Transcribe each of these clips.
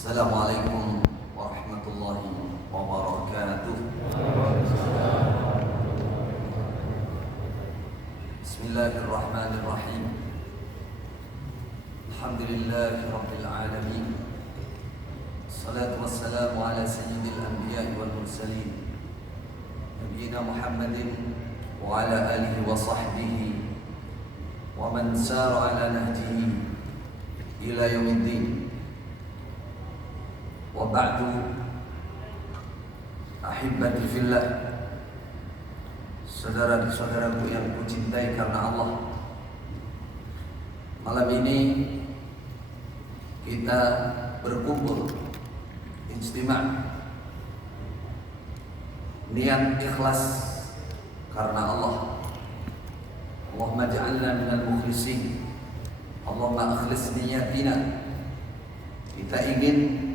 Assalamualaikum warahmatullahi wabarakatuh. Bismillahirrahmanirrahim. Alhamdulillahi rabbil alamin. Assalatu wassalamu ala sayyidil anbiya'i wal mursalin, Nabiyyina Muhammadin wa ala alihi wa sahbihi wa man sara ala nahjihi ila yaumiddin. Wa ba'du, ahibati fillah, saudara-saudaraku yang kucintai karena Allah. Malam ini kita berkumpul ijtima', niat ikhlas karena Allah. Allahumma ja'alna minal mukhlisin. Allahumma akhlis niyatina. Kita ingin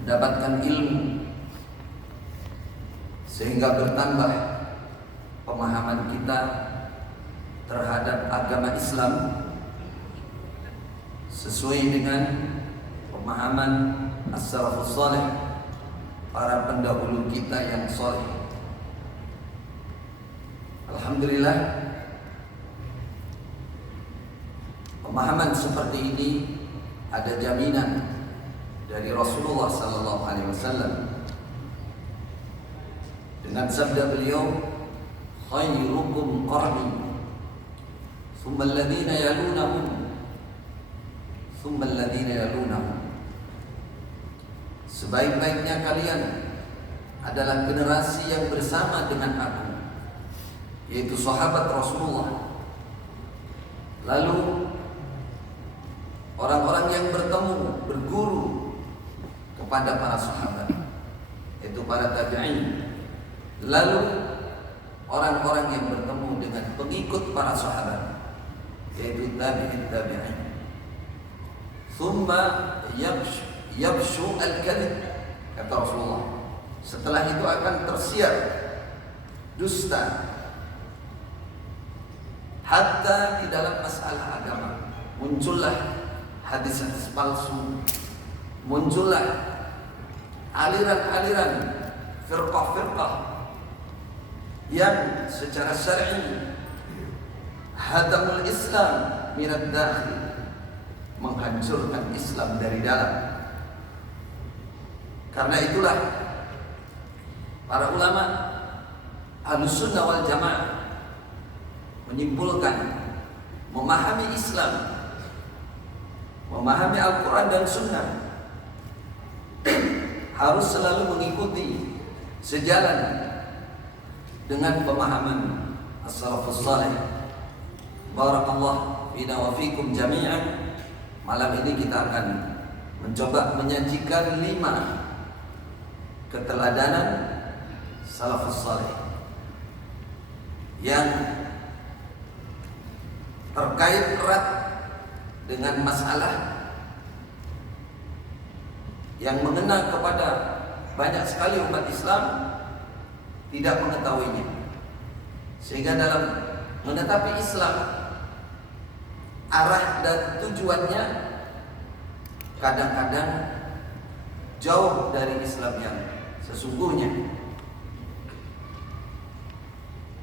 mendapatkan ilmu sehingga bertambah pemahaman kita terhadap agama Islam sesuai dengan pemahaman as-salafus salih, para pendahulu kita yang saleh. Alhamdulillah, pemahaman seperti ini ada jaminan dari Rasulullah sallallahu alaihi wasallam dengan sabda beliau, khairukum qarni thumma alladhina yalunahum thumma alladhina yalunahum. Sebaik-baiknya kalian adalah generasi yang bersama dengan aku, yaitu sahabat Rasulullah. Lalu orang-orang yang bertemu, berguru kepada para sahabat, yaitu para tabi'in. Lalu orang-orang yang bertemu dengan pengikut para sahabat, yaitu tabi'in tabi'in. Thumma yabshu al-kadhib, kata Rasulullah. Setelah itu akan tersiar dusta, hatta di dalam masalah agama muncullah hadis-hadis palsu, muncullah aliran-aliran firqah-firqah yang secara syar'i hadamul Islam minad dakhil, menghancurkan Islam dari dalam. Karena itulah para ulama Ahlussunnah wal Jamaah menyimpulkan memahami Islam, memahami Al-Quran dan Sunnah harus selalu mengikuti sejalan dengan pemahaman as-salafus salih. Barakallah fina wa fikum jami'an. Malam ini kita akan mencoba menyajikan 5 keteladanan salafus salih yang terkait erat dengan masalah yang mengena kepada banyak sekali umat Islam tidak mengetahuinya, sehingga dalam menetapi Islam, arah dan tujuannya kadang-kadang jauh dari Islam yang sesungguhnya.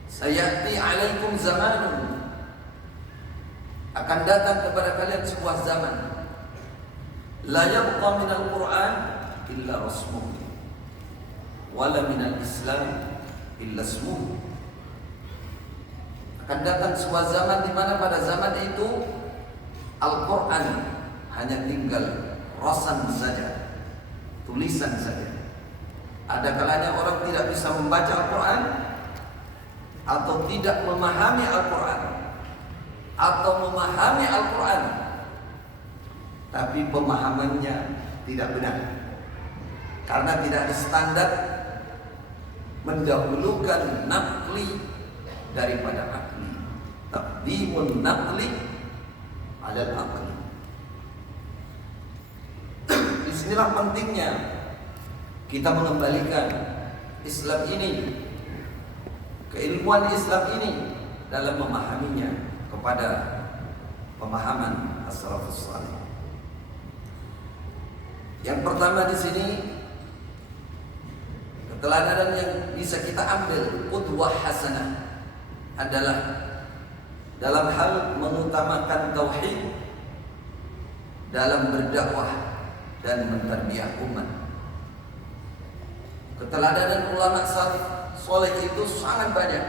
Sayati alaikum zamanun, akan datang kepada kalian sebuah zaman, la yabqa minal Qur'an illa rasmuh, wala minal Islam illa ismuh. Akan datang sebuah zaman di mana pada zaman itu Al-Quran hanya tinggal rasan saja, tulisan saja. Ada kalanya orang tidak bisa membaca Al-Quran, atau tidak memahami Al-Quran, atau memahami Al-Quran tapi pemahamannya tidak benar, karena tidak ada standar mendahulukan naqli daripada akli, taqdimun naqli alal akli. Disinilah pentingnya kita mengembalikan Islam ini, keilmuan Islam ini dalam memahaminya kepada pemahaman as-salafus salih. Yang pertama di sini keteladanan yang bisa kita ambil qudwah hasanah adalah dalam hal mengutamakan tauhid dalam berdakwah dan mentarbiyah umat. Keteladanan ulama salaf soleh itu sangat banyak,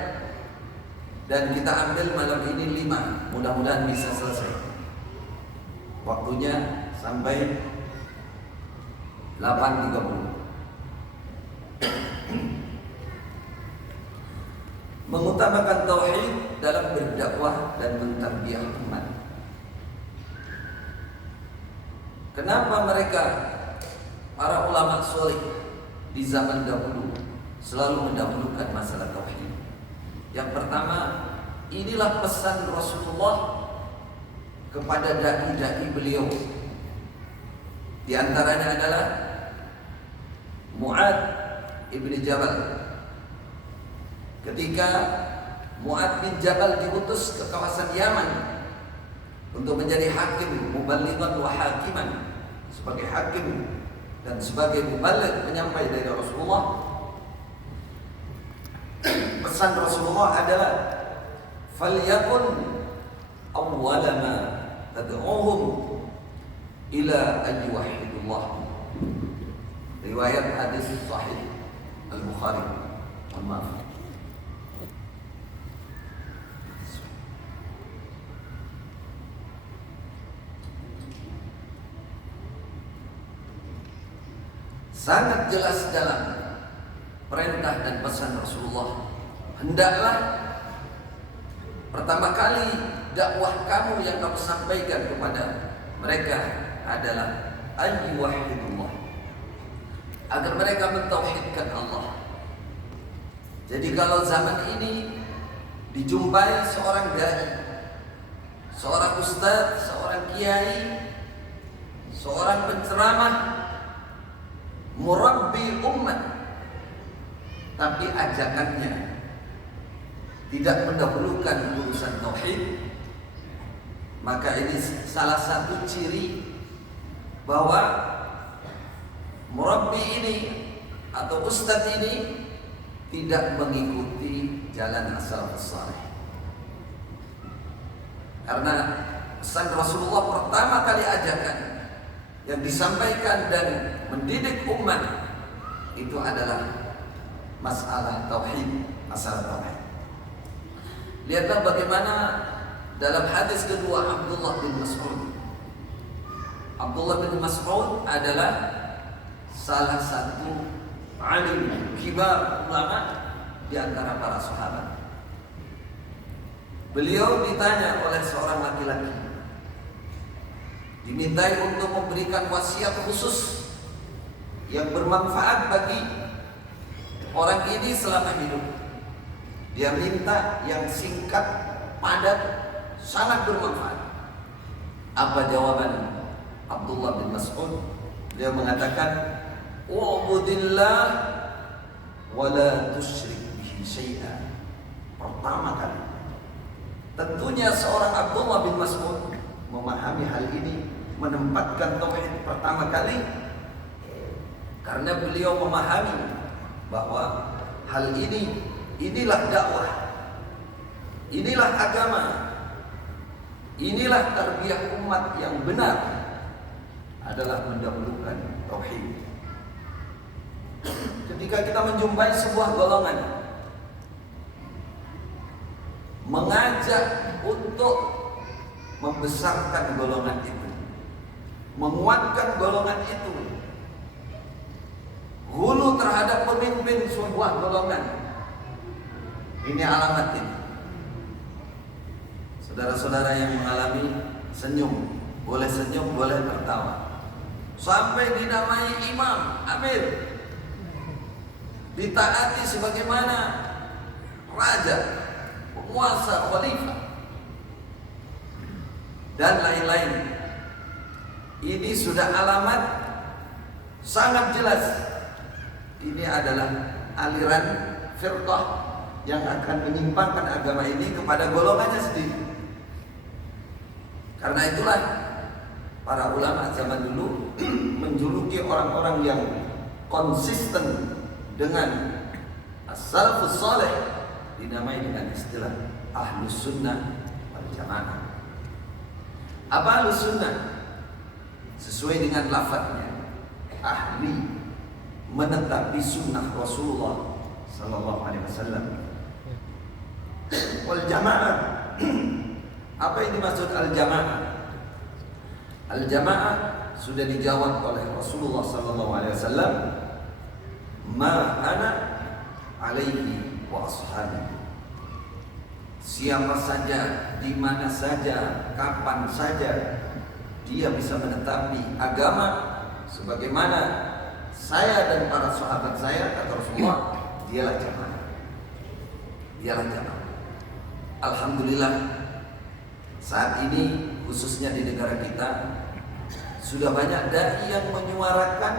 dan kita ambil malam ini 5, mudah-mudahan bisa selesai. Waktunya sampai 8.30. Mengutamakan tauhid dalam berdakwah dan mentarbiyah umat. Kenapa mereka, para ulama soleh di zaman dahulu, selalu mendahulukan masalah tauhid? Yang pertama, inilah pesan Rasulullah kepada dai-dai beliau. Di antaranya adalah Mu'ad ibn Jabal. Ketika Mu'ad bin Jabal diutus ke kawasan Yaman untuk menjadi hakim, muballighan wa hakiman, sebagai hakim dan sebagai muballigh, penyampai dari Rasulullah, pesan Rasulullah adalah falyakun awwala ma tad'uhum ila an yuwahhidullah. Riwayat hadis sahih Al-Bukhari. Maaf. Sangat jelas dalam perintah dan pesan Rasulullah, hendaklah pertama kali dakwah kamu yang kamu sampaikan kepada mereka adalah ayyuhidullah, agar mereka mentauhidkan Allah. Jadi kalau zaman ini dijumpai seorang dai, seorang ustadz, seorang kiai, seorang penceramah, murabbi umat, tapi ajakannya tidak mendahulukan urusan tauhid, maka ini salah satu ciri bahwa murabbi ini atau ustadz ini tidak mengikuti jalan as-salafus saleh. Karena pesan Rasulullah pertama kali ajakan yang disampaikan dan mendidik umat itu adalah masalah tauhid, masalah tauhid. Lihatlah bagaimana dalam hadis kedua Abdullah bin Mas'ud. Abdullah bin Mas'ud adalah salah satu alim kibar ulama di antara para sahabat. Beliau ditanya oleh seorang laki-laki, dimintai untuk memberikan wasiat khusus yang bermanfaat bagi orang ini selama hidup. Dia minta yang singkat, padat, sangat bermanfaat. Apa jawaban Abdullah bin Mas'ud? Dia mengatakan, "U'budillah wa la tusyrik bihi syai'an." Pertama kali, tentunya seorang Abdullah bin Mas'ud memahami hal ini, menempatkan tauhid pertama kali, karena beliau memahami bahwa hal ini, inilah dakwah, inilah agama, inilah tarbiyah umat yang benar, adalah mendahulukan tauhid. Ketika kita menjumpai sebuah golongan mengajak untuk membesarkan golongan itu, menguatkan golongan itu, hulu terhadap pemimpin sebuah golongan, ini alamat ini. Saudara-saudara yang mengalami senyum, boleh senyum, boleh tertawa, sampai dinamai imam, amir, ditaati sebagaimana raja, penguasa, khalifah, dan lain-lain. Ini sudah alamat sangat jelas. Ini adalah aliran firqah yang akan menyimpangkan agama ini kepada golongannya sendiri. Karena itulah para ulama zaman dulu menjuluki orang-orang yang konsisten dengan as-salafus saleh dinamai dengan istilah ahlus sunnah wal jamaah. Apa ahlus sunnah? Sesuai dengan lafadznya, ahli menetapi sunnah Rasulullah sallallahu alaihi wasallam. Wal jamaah, apa yang dimaksud al jamaah? Al jamaah sudah dijawab oleh Rasulullah sallallahu alaihi wasallam, ma ana alaihi wa ashabi. Siapa saja, di mana saja, kapan saja dia bisa menetapi agama sebagaimana saya dan para sahabat saya, kata Rasulullah, dialah jamaah. Dialah jamaah. Alhamdulillah, saat ini khususnya di negara kita sudah banyak dai yang menyuarakan,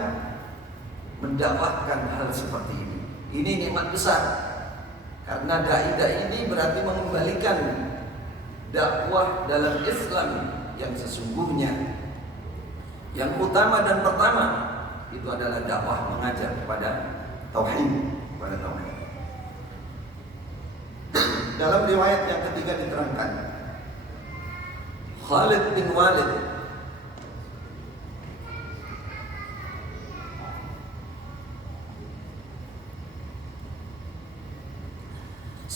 mendakwahkan hal seperti ini. Ini nikmat besar, karena dai-dai ini berarti mengembalikan dakwah dalam Islam yang sesungguhnya. Yang utama dan pertama itu adalah dakwah mengajar kepada tauhid, kepada tauhid. Dalam riwayat yang ketiga diterangkan, Khalid bin Walid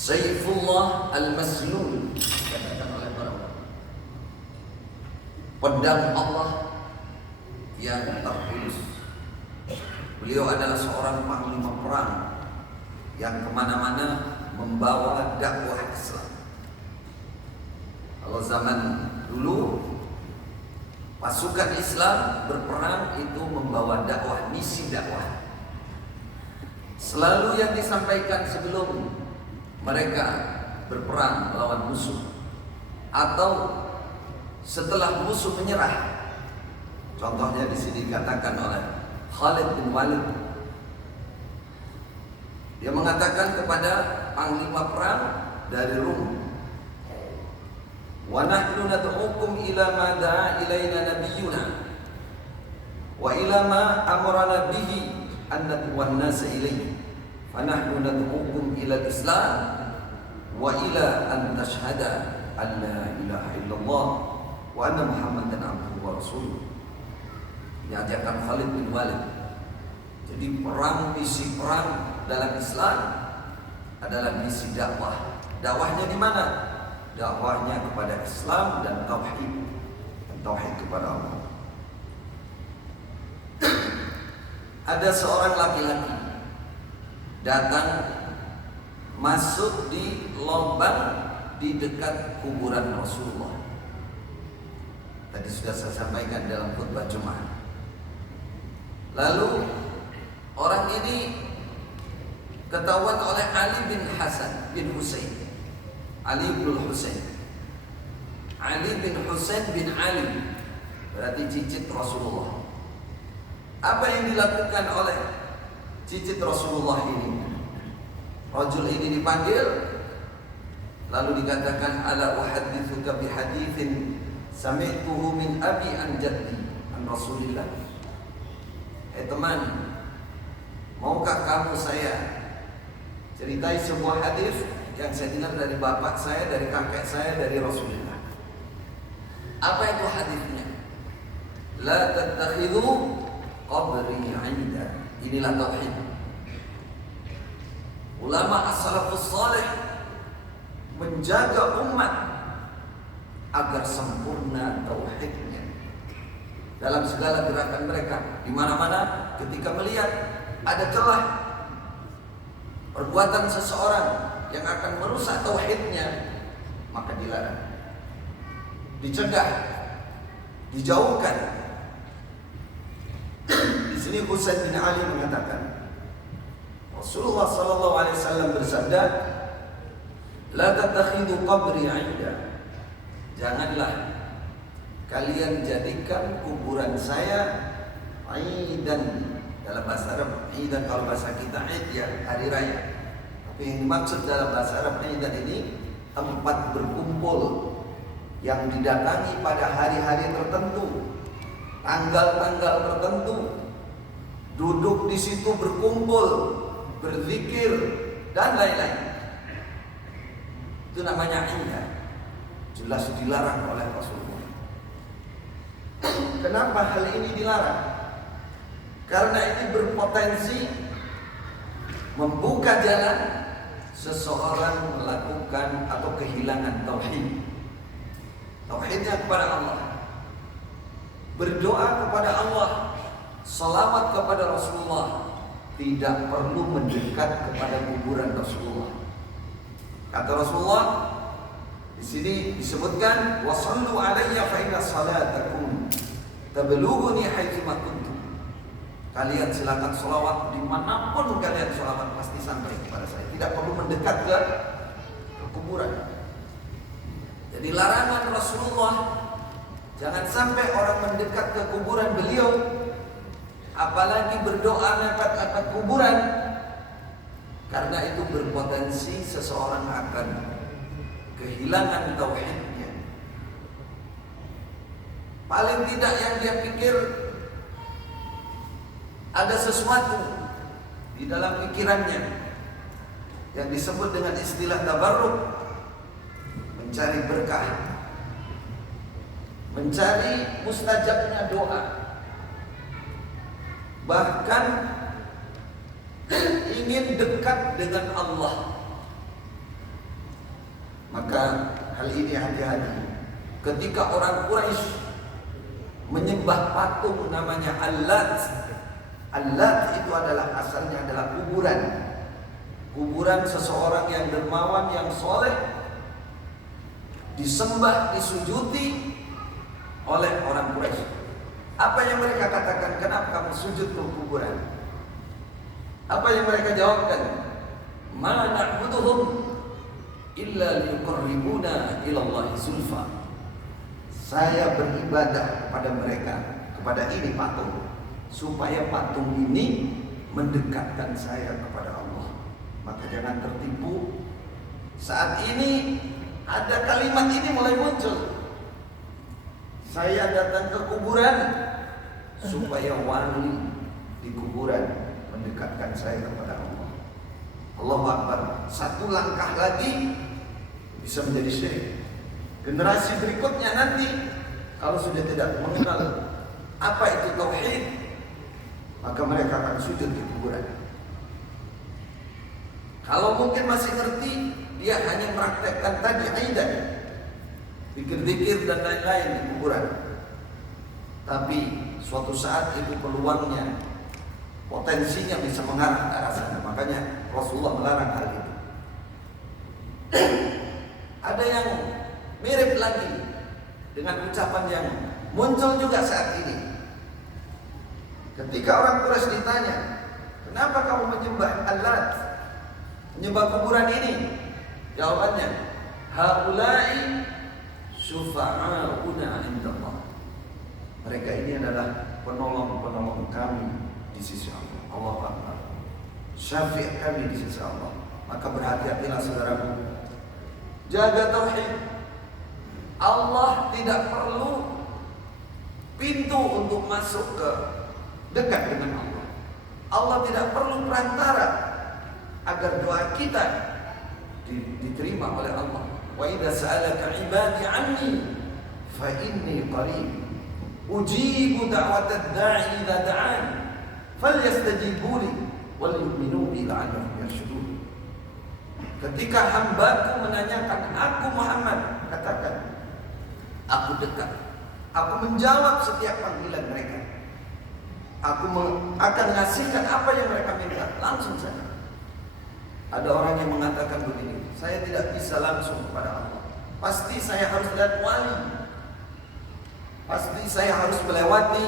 Saifullah al-Maslul, dikatakan oleh para ulama, pedang Allah yang tertulus. Beliau adalah seorang panglima perang yang kemana-mana membawa dakwah Islam. Kalau zaman dulu pasukan Islam berperang itu membawa dakwah, misi dakwah. Selalu yang disampaikan sebelum mereka berperang melawan musuh atau setelah musuh menyerah. Contohnya di sini dikatakan oleh Khalid bin Walid. Dia mengatakan kepada panglima perang dari Rum, wa nahnu nad'ukum ila ma da'a ilaina nabiyyuna wa ila ma amarana bihi an nad'uwan nasa ilayhi fa nahnu nad'ukum ila al-islam wa ila an tashhada an la ilaha illallah wa anna muhammadan abduhu wa rasuluh. Ini ajakan Khalid bin Walid. Jadi perang, misi perang dalam Islam adalah misi dakwah. Dakwahnya di mana? Dakwahnya kepada Islam dan tauhid. Tauhid kepada Allah. Ada seorang laki-laki datang masuk di lubang di dekat kuburan Rasulullah. Tadi sudah saya sampaikan dalam khutbah Jumat. Lalu orang ini ketahuan oleh Ali bin Hasan bin Husain. Ali bin Husain. Ali bin Husain bin Ali, berarti cicit Rasulullah. Apa yang dilakukan oleh cicit Rasulullah ini? Rajul ini dipanggil, lalu dikatakan, ala uhaddithuka bihadithin sami'tuhu min abi an jaddi an Rasulillah. Teman, maukah kamu saya ceritai sebuah hadis yang saya dengar dari bapak saya, dari kakek saya, dari Rasulullah. Apa itu hadisnya? La tattakhidhu qabri 'inda. Inilah tauhid. Ulama as-salafus salih menjaga umat agar sempurna tauhidnya dalam segala gerakan mereka. Di mana-mana ketika melihat ada celah perbuatan seseorang yang akan merusak tauhidnya, maka dilarang, dicegah, dijauhkan. Di sini Husain bin Ali mengatakan, Rasulullah sallallahu alaihi wasallam bersabda, la tattakhidhu qabri 'inda. Janganlah kalian jadikan kuburan saya aidan. Dalam bahasa Arab, aidan kalau bahasa kita Eid ya hari raya. Tapi yang dimaksud dalam bahasa Arab aidan ini tempat berkumpul yang didatangi pada hari-hari tertentu tanggal-tanggal tertentu, duduk di situ berkumpul, berzikir dan lain-lain. Itu namanya indah. Jelas dilarang oleh Rasulullah. Kenapa hal ini dilarang? Karena ini berpotensi membuka jalan seseorang melakukan atau kehilangan tauhid. Tauhidnya kepada Allah, berdoa kepada Allah, salawat kepada Rasulullah, tidak perlu mendekat kepada kuburan Rasulullah. Kata Rasulullah di sini disebutkan, wasallu alayya fa inna salatakum tablughuni haitsu ma kuntum. Kalian silakan salawat dimanapun kalian salawat pasti sampai kepada saya. Tidak perlu mendekat ke kuburan. Jadi larangan Rasulullah, jangan sampai orang mendekat ke kuburan beliau, apalagi berdoa mepet-mepet kuburan, karena itu berpotensi seseorang akan kehilangan tauhidnya. Paling tidak yang dia pikir ada sesuatu di dalam pikirannya yang disebut dengan istilah tabarruk, mencari berkah, mencari mustajabnya doa, bahkan ingin dekat dengan Allah. Maka hal ini hati-hati. Ketika orang Quraisy menyembah patung namanya Al-Lat. Al-Lat itu adalah asalnya adalah kuburan. Kuburan seseorang yang dermawan, yang soleh, disembah, disujuti oleh orang Quraisy. Apa yang mereka katakan? Kenapa kamu sujud ke kuburan? Apa yang mereka jawabkan? Ma na'buduhum illa liyuqarribuna ila Allahi zulfa. Saya beribadah kepada mereka, kepada ini patung, supaya patung ini mendekatkan saya kepada Allah. Maka jangan tertipu. Saat ini ada kalimat ini mulai muncul. Saya datang ke kuburan supaya wali di kuburan mendekatkan saya kepada Allah. Allahu Akbar. Satu langkah lagi bisa menjadi syirik. Generasi berikutnya nanti kalau sudah tidak mengenal apa itu tauhid, maka mereka akan sujud di kuburan. Kalau mungkin masih ngerti, dia hanya meraktekkan tadi aidan, zikir-zikir dan lain-lain di kuburan. Tapi suatu saat itu peluangnya, potensinya bisa mengarah ke arah sana. Makanya Rasulullah melarang hal itu. Ada yang mirip lagi dengan ucapan yang muncul juga saat ini. Ketika orang Quraisy ditanya, kenapa kamu menyembah Al-Lat, menyembah kuburan ini? Jawabannya, haula'i syufa'auna indallah. Mereka ini adalah penolong-penolong kami di sisi Allah. Allah Akbar. Syafi' kami di sisi Allah. Maka berhati-hatilah saudaraku. Jaga tauhid. Allah tidak perlu pintu untuk masuk ke dekat dengan Allah. Allah tidak perlu perantara agar doa kita diterima oleh Allah. Wa idza sa'alaka 'ibadi 'anni fa inni qarib ujibu da'watad da'i idza da'an falyastajibu li wal yu'minu bi la'allahum yarshudun. Ketika hambaku menanyakan, aku Muhammad, katakan, aku dekat. Aku menjawab setiap panggilan mereka. Aku akan ngasihkan apa yang mereka minta, langsung saja. Ada orang yang mengatakan begini, saya tidak bisa langsung kepada Allah. Pasti saya harus lihat wali. Pasti saya harus melewati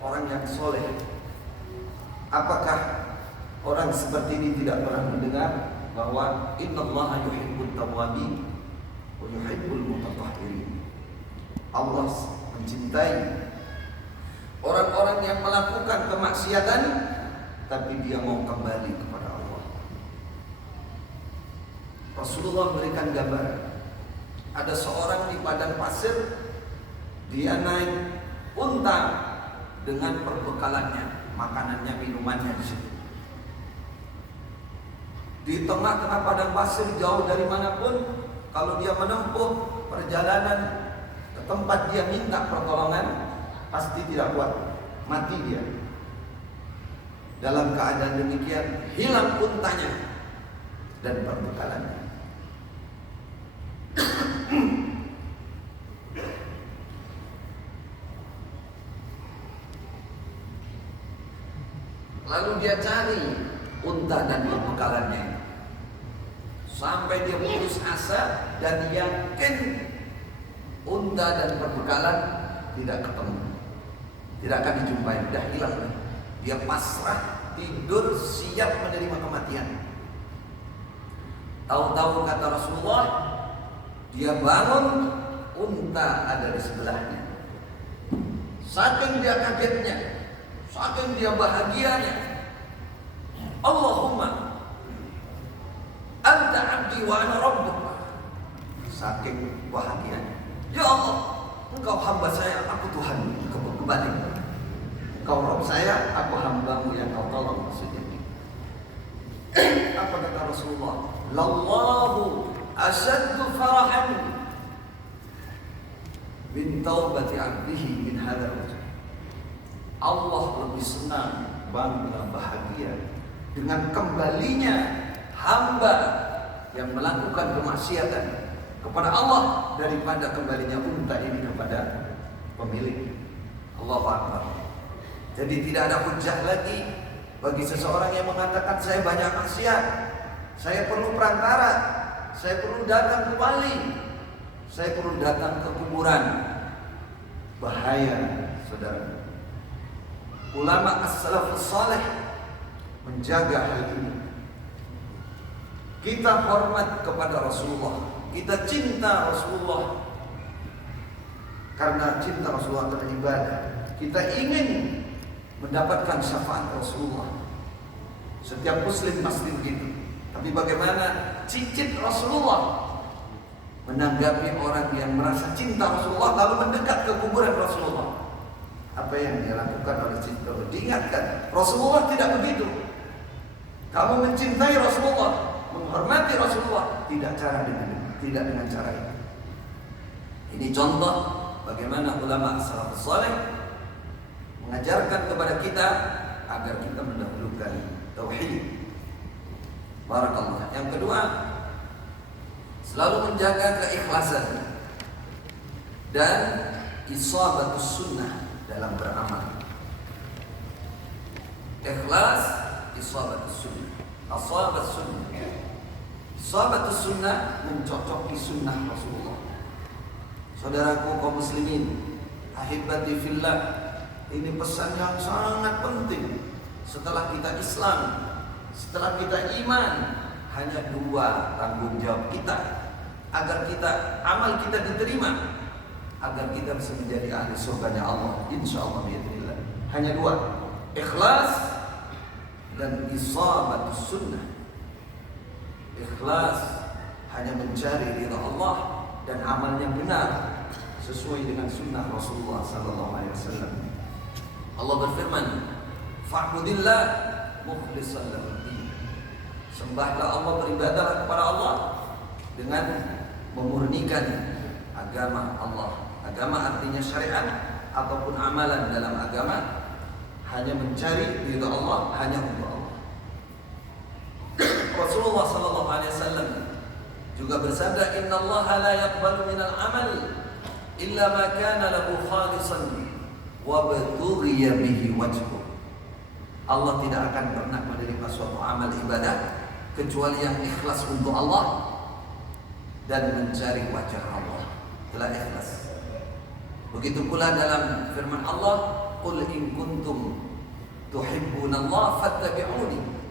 orang yang soleh. Apakah orang seperti ini tidak pernah mendengar bahwa innallaha yuhibbut tawwabin wa yuhibbul mutatahhirin? Allah mencintai orang-orang yang melakukan kemaksiatan tapi dia mau kembali kepada Allah. Rasulullah memberikan gambar. Ada seorang di padang pasir, dia naik unta dengan perbekalannya, makanannya, minumannya di situ. Di tengah-tengah padang pasir jauh dari manapun, kalau dia menempuh perjalanan ke tempat dia minta pertolongan, pasti tidak kuat, mati dia. Dalam keadaan demikian, hilang untanya dan perbekalannya. Lalu dia cari unta dan perbekalannya sampai dia putus asa dan yakin unta dan perbekalan tidak ketemu, tidak akan dijumpai, sudah hilang. Dia pasrah, tidur, siap menerima kematian. Tahu-tahu kata Rasulullah, dia bangun, unta ada di sebelahnya. Saking dia kagetnya, saking dia bahagianya, Allahumma anta abdi wa ana rabbuk. Saking bahagianya, ya Allah, engkau hamba saya, aku Tuhan kembali. Kau Rabb saya, aku hambamu yang kau tolong. Maksudnya apa kata Rasulullah? Lallahu asyaddu farahan min taubati abdihi min hadzal wajh. Allah lebih senang, bangga, bahagia dengan kembalinya hamba yang melakukan kemaksiatan kepada Allah daripada kembalinya unta ini kepada pemilik. Allahu Akbar. Jadi tidak ada hujah lagi bagi seseorang yang mengatakan saya banyak maksiat, saya perlu perantara, saya perlu datang ke wali, saya perlu datang ke kuburan. Bahaya, saudara. Ulama as-salafus saleh menjaga hal ini. Kita hormat kepada Rasulullah, kita cinta Rasulullah karena cinta Rasulullah adalah ibadah. Kita ingin mendapatkan syafaat Rasulullah. Setiap muslim pasti begitu. Tapi bagaimana cicit Rasulullah menanggapi orang yang merasa cinta Rasulullah lalu mendekat ke kuburan Rasulullah? Apa yang dia lakukan oleh cinta? Diingatkan, Rasulullah tidak begitu. Kamu mencintai Rasulullah, menghormati Rasulullah, tidak dengan cara itu. Ini contoh bagaimana ulama salafus saleh mengajarkan kepada kita agar kita mendahulukan tauhid. Barakallah. Yang kedua, selalu menjaga keikhlasan dan isabatus sunnah dalam beramal. Ikhlas, isabatus sunnah. Asabat sunnah. Isabatus sunnah mencocoki sunnah Rasulullah. Saudaraku kaum muslimin, ahibati fillah, ini pesan yang sangat penting. Setelah kita Islam, setelah kita iman, hanya dua tanggung jawab kita agar amal kita diterima, agar kita bisa menjadi ahli surganya Allah, insyaallah biidznillah. Hanya dua, ikhlas dan isabatus sunnah. Ikhlas hanya mencari ridha Allah dan amalnya benar sesuai dengan sunnah Rasulullah sallallahu alaihi wasallam. Allah berfirman, "Fa'budillah mukhlishan lahu-d-din." Sembahlah Allah, beribadahlah kepada Allah dengan memurnikan agama Allah. Agama artinya syariat ataupun amalan dalam agama, hanya mencari ridha Allah, hanya untuk Allah. Rasulullah sallallahu alaihi wasallam juga bersabda, "Innallaha la yaqbalu minal amal illa ma kana lahu khalisan wa batughiya bihi wajhu." Allah tidak akan pernah menerima suatu amal ibadah kecuali yang ikhlas untuk Allah dan mencari wajah Allah. Itulah ikhlas. Begitu pula dalam firman Allah, "Qul in kuntum tuhibbunallaha fattabi'uni."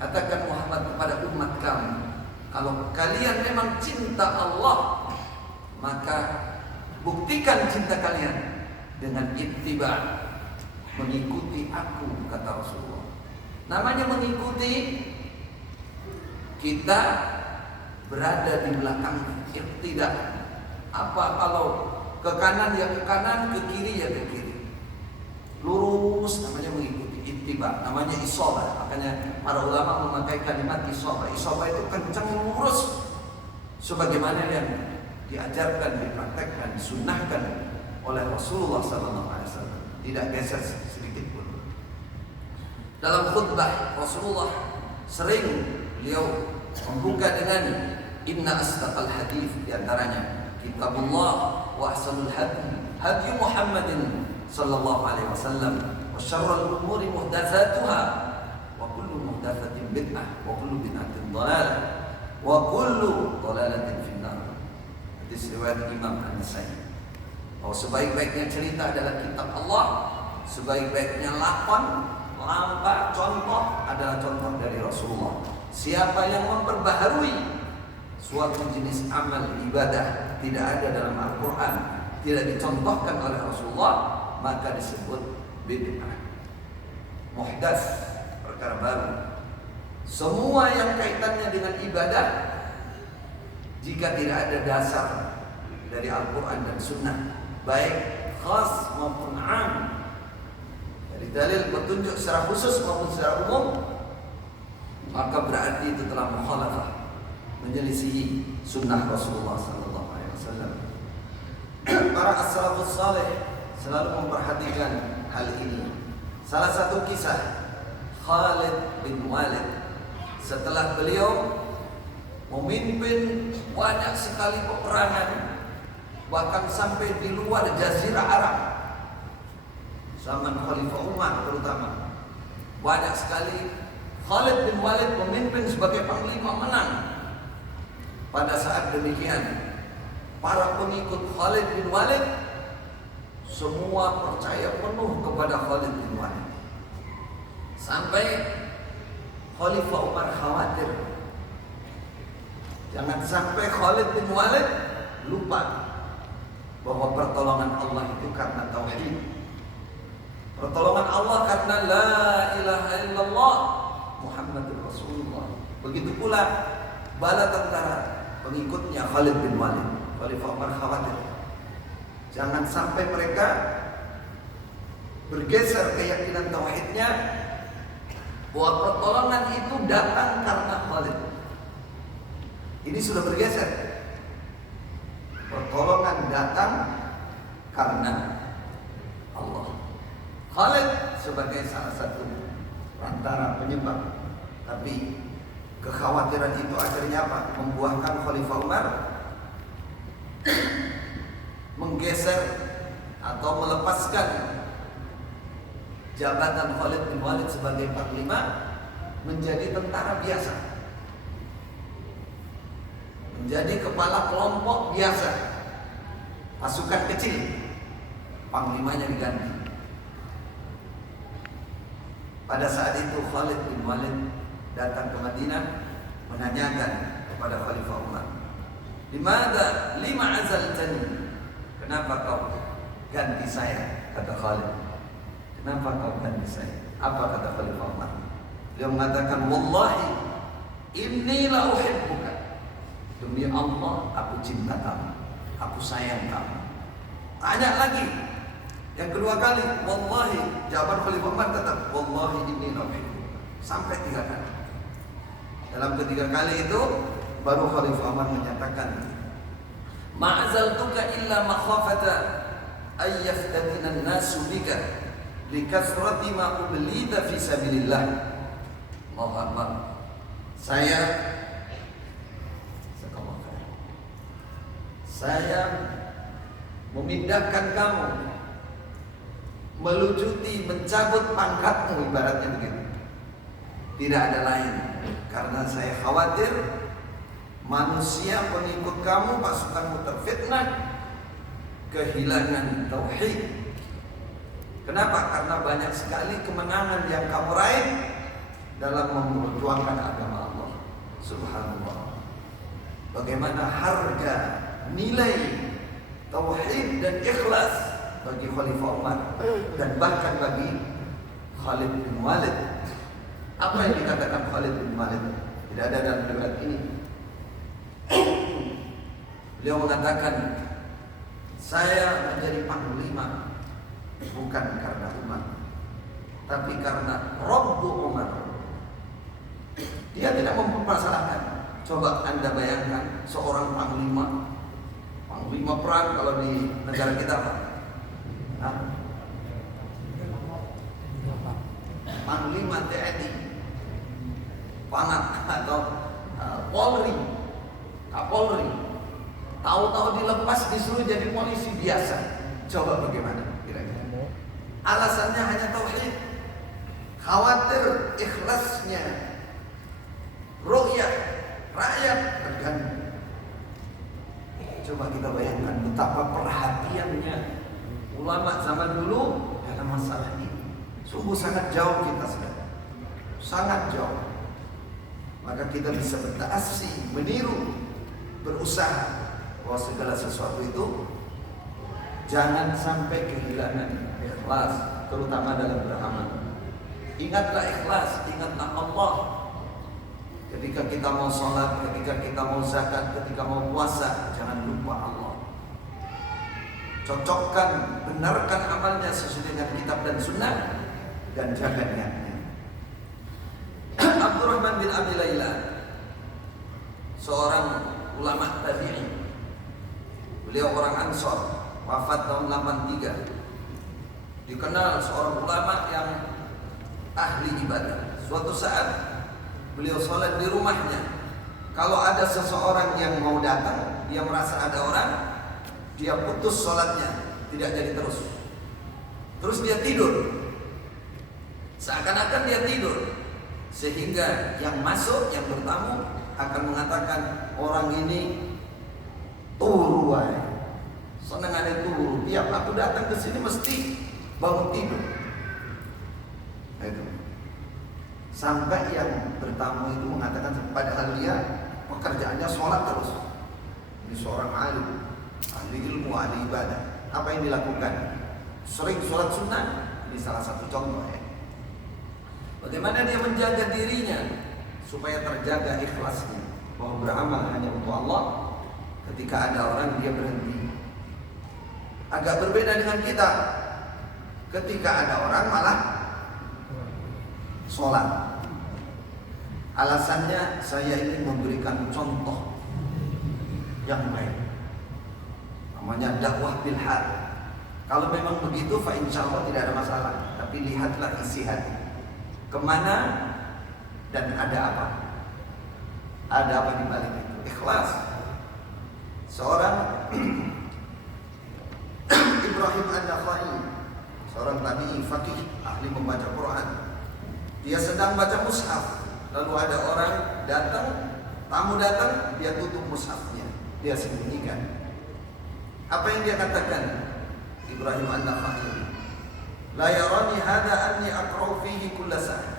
Katakan Muhammad kepada umat kamu, kalau kalian memang cinta Allah, maka buktikan cinta kalian dengan ittiba, mengikuti aku, kata Rasulullah. Namanya mengikuti, kita berada di belakang, tidak. Apa kalau ke kanan ya ke kanan, ke kiri ya ke kiri. lurus, namanya mengikuti ittiba, namanya isobah. Makanya para ulama memakai kalimat isobah. Isobah itu kencang lurus, sebagaimana yang diajarkan, dipraktekkan, disunnahkan oleh Rasulullah SAW. Tidak geser sedikit pun. Dalam khutbah Rasulullah sering beliau membuka dengan inna asdaqal hadits, diantaranya kitabullah wa ahsanul hadi Muhammadin sallallahu alaihi wasallam wa syarrul umuri muhdatsatuha wa kullu muhdatsatin bid'ah wa kullu bid'atin dhalalah wa kullu dhalalatin finnar. Hadis riwayat Imam An-Nasa'i. Bahwa sebaik-baiknya cerita adalah kitab Allah, sebaik-baiknya lakon, lampak, contoh adalah contoh dari Rasulullah. Siapa yang memperbaharui suatu jenis amal ibadah tidak ada dalam Al-Quran, tidak dicontohkan oleh Rasulullah, maka disebut bid'ah, muhdats, perkara baru. Semua yang kaitannya dengan ibadah, jika tidak ada dasar dari Al-Quran dan Sunnah, baik khas maupun am, dari dalil petunjuk secara khusus maupun secara umum, maka berarti itu telah mukhalafah, menyelisihi sunnah Rasulullah SAW. Para as-salafus saleh selalu memperhatikan hal ini. Salah satu kisah Khalid bin Walid, setelah beliau memimpin banyak sekali peperangan, bahkan sampai di luar Jazirah Arab, zaman Khalifah Umar terutama, banyak sekali Khalid bin Walid memimpin sebagai panglima menang. Pada saat demikian, para pengikut Khalid bin Walid semua percaya penuh kepada Khalid bin Walid, sampai Khalifah Umar khawatir jangan sampai Khalid bin Walid lupa bahwa pertolongan Allah itu karena tauhid, pertolongan Allah karena la ilaha illallah Muhammadur Rasulullah. Begitu pula bala tentara pengikutnya Khalid bin Walid. Khalifah Umar khawatir jangan sampai mereka bergeser keyakinan tauhidnya, bahwa pertolongan itu datang karena Khalid. Ini sudah bergeser. Pertolongan datang karena Allah. Khalid sebagai salah satu perantara penyebab, tapi kekhawatiran itu akhirnya apa? Membuahkan Khalifah Umar menggeser atau melepaskan jabatan Khalid bin Walid sebagai panglima menjadi tentara biasa, menjadi kepala kelompok biasa, pasukan kecil, panglimanya diganti. Pada saat itu Khalid bin Walid datang ke Madinah menanyakan kepada Khalifah Umar, lima azaltani? Kenapa kau ganti saya? Kata Khalid. Kenapa kau ganti saya? Apa kata Khalifah Umar? Dia mengatakan, wallahi inni la uhibbuka. Demi Allah, aku cinta kamu, aku sayang kamu. Tanya lagi, yang kedua kali, wallahi. Jawaban Khalifah Umar tetap, wallahi inni la uhibbuka. Sampai 3 kali. Dalam ketiga kali itu baru Khalifah Umar menyatakan, ma'azaltuka illa makhafata ayyaftatina an-nasu bika likathrati ma ublida fi sabilillah. Allahu Akbar. Saya memindahkan kamu, melucuti, mencabut pangkatmu, ibaratnya begitu. Tidak ada lain, karena saya khawatir manusia pengikut kamu, pasukanmu terfitnah, kehilangan tauhid. Kenapa? Karena banyak sekali kemenangan yang kamu raih dalam memperjuangkan agama Allah. Subhanallah. Bagaimana harga nilai tauhid dan ikhlas bagi Khalifah Umar dan bahkan bagi Khalid bin Walid. Apa yang dikatakan Khalid bin Walid? Tidak ada dalam riwayat ini. Beliau mengatakan, saya menjadi panglima bukan karena Umar, tapi karena Rabbu Umar. Dia tidak mempermasalahkan. Coba Anda bayangkan seorang panglima perang kalau di negara kita apa? Panglima TNI, Pangat atau Polri, Kapolri, tahu-tahu dilepas disuruh jadi polisi biasa. Coba bagaimana kira-kira? Alasannya hanya tauhid, khawatir ikhlasnya ru'yah rakyat terganggu. Coba kita bayangkan betapa perhatiannya ulama zaman dulu dalam masalah ini. Sungguh sangat jauh kita sekarang, sangat jauh. Maka kita bisa bertaasi, meniru, berusaha bahwa segala sesuatu itu jangan sampai kehilangan ikhlas, terutama dalam beramal. Ingatlah ikhlas, ingatlah Allah. Ketika kita mau sholat, ketika kita mau zakat, ketika mau puasa, jangan lupa Allah. Cocokkan, benarkan amalnya sesuai dengan kitab dan sunnah, dan jaga niatnya. Abdurrahman bin Abi Layla, seorang ulama tabi'in. Beliau orang Ansor, wafat tahun 83. Dikenal seorang ulama yang ahli ibadah. Suatu saat beliau sholat di rumahnya. Kalau ada seseorang yang mau datang, dia merasa ada orang, dia putus sholatnya, tidak jadi terus. Terus dia tidur, seakan-akan dia tidur, sehingga yang masuk, yang bertamu akan mengatakan orang ini turu, senang ada turu. Tiap aku datang ke sini mesti bangun tidur. Itu. Sampai yang bertamu itu mengatakan, padahal dia pekerjaannya sholat terus. Ini seorang alim, ahli ilmu, ahli ibadah. Apa yang dilakukan? Sering sholat sunnah. Ini salah satu contoh ya. Bagaimana dia menjaga dirinya supaya terjaga ikhlasnya, bahwa beramal hanya untuk Allah. Ketika ada orang, dia berhenti. Agak berbeda dengan kita. Ketika ada orang malah sholat. Alasannya, saya ingin memberikan contoh yang baik. Namanya dakwah bil hal. Kalau memang begitu, fa insyaallah tidak ada masalah. Tapi lihatlah isi hati. Kemana dan ada apa? Ada apa di balik itu? Ikhlas. Seorang Ibrahim An-Nakhai, seorang tabi'i faqih, ahli membaca Quran. Dia sedang baca mushaf, lalu ada orang datang, tamu datang, dia tutup mushafnya, dia sembunyikan. Apa yang dia katakan? Ibrahim An-Nakhai, la yarani hada anni aqra'u fihi kulla sa'ah.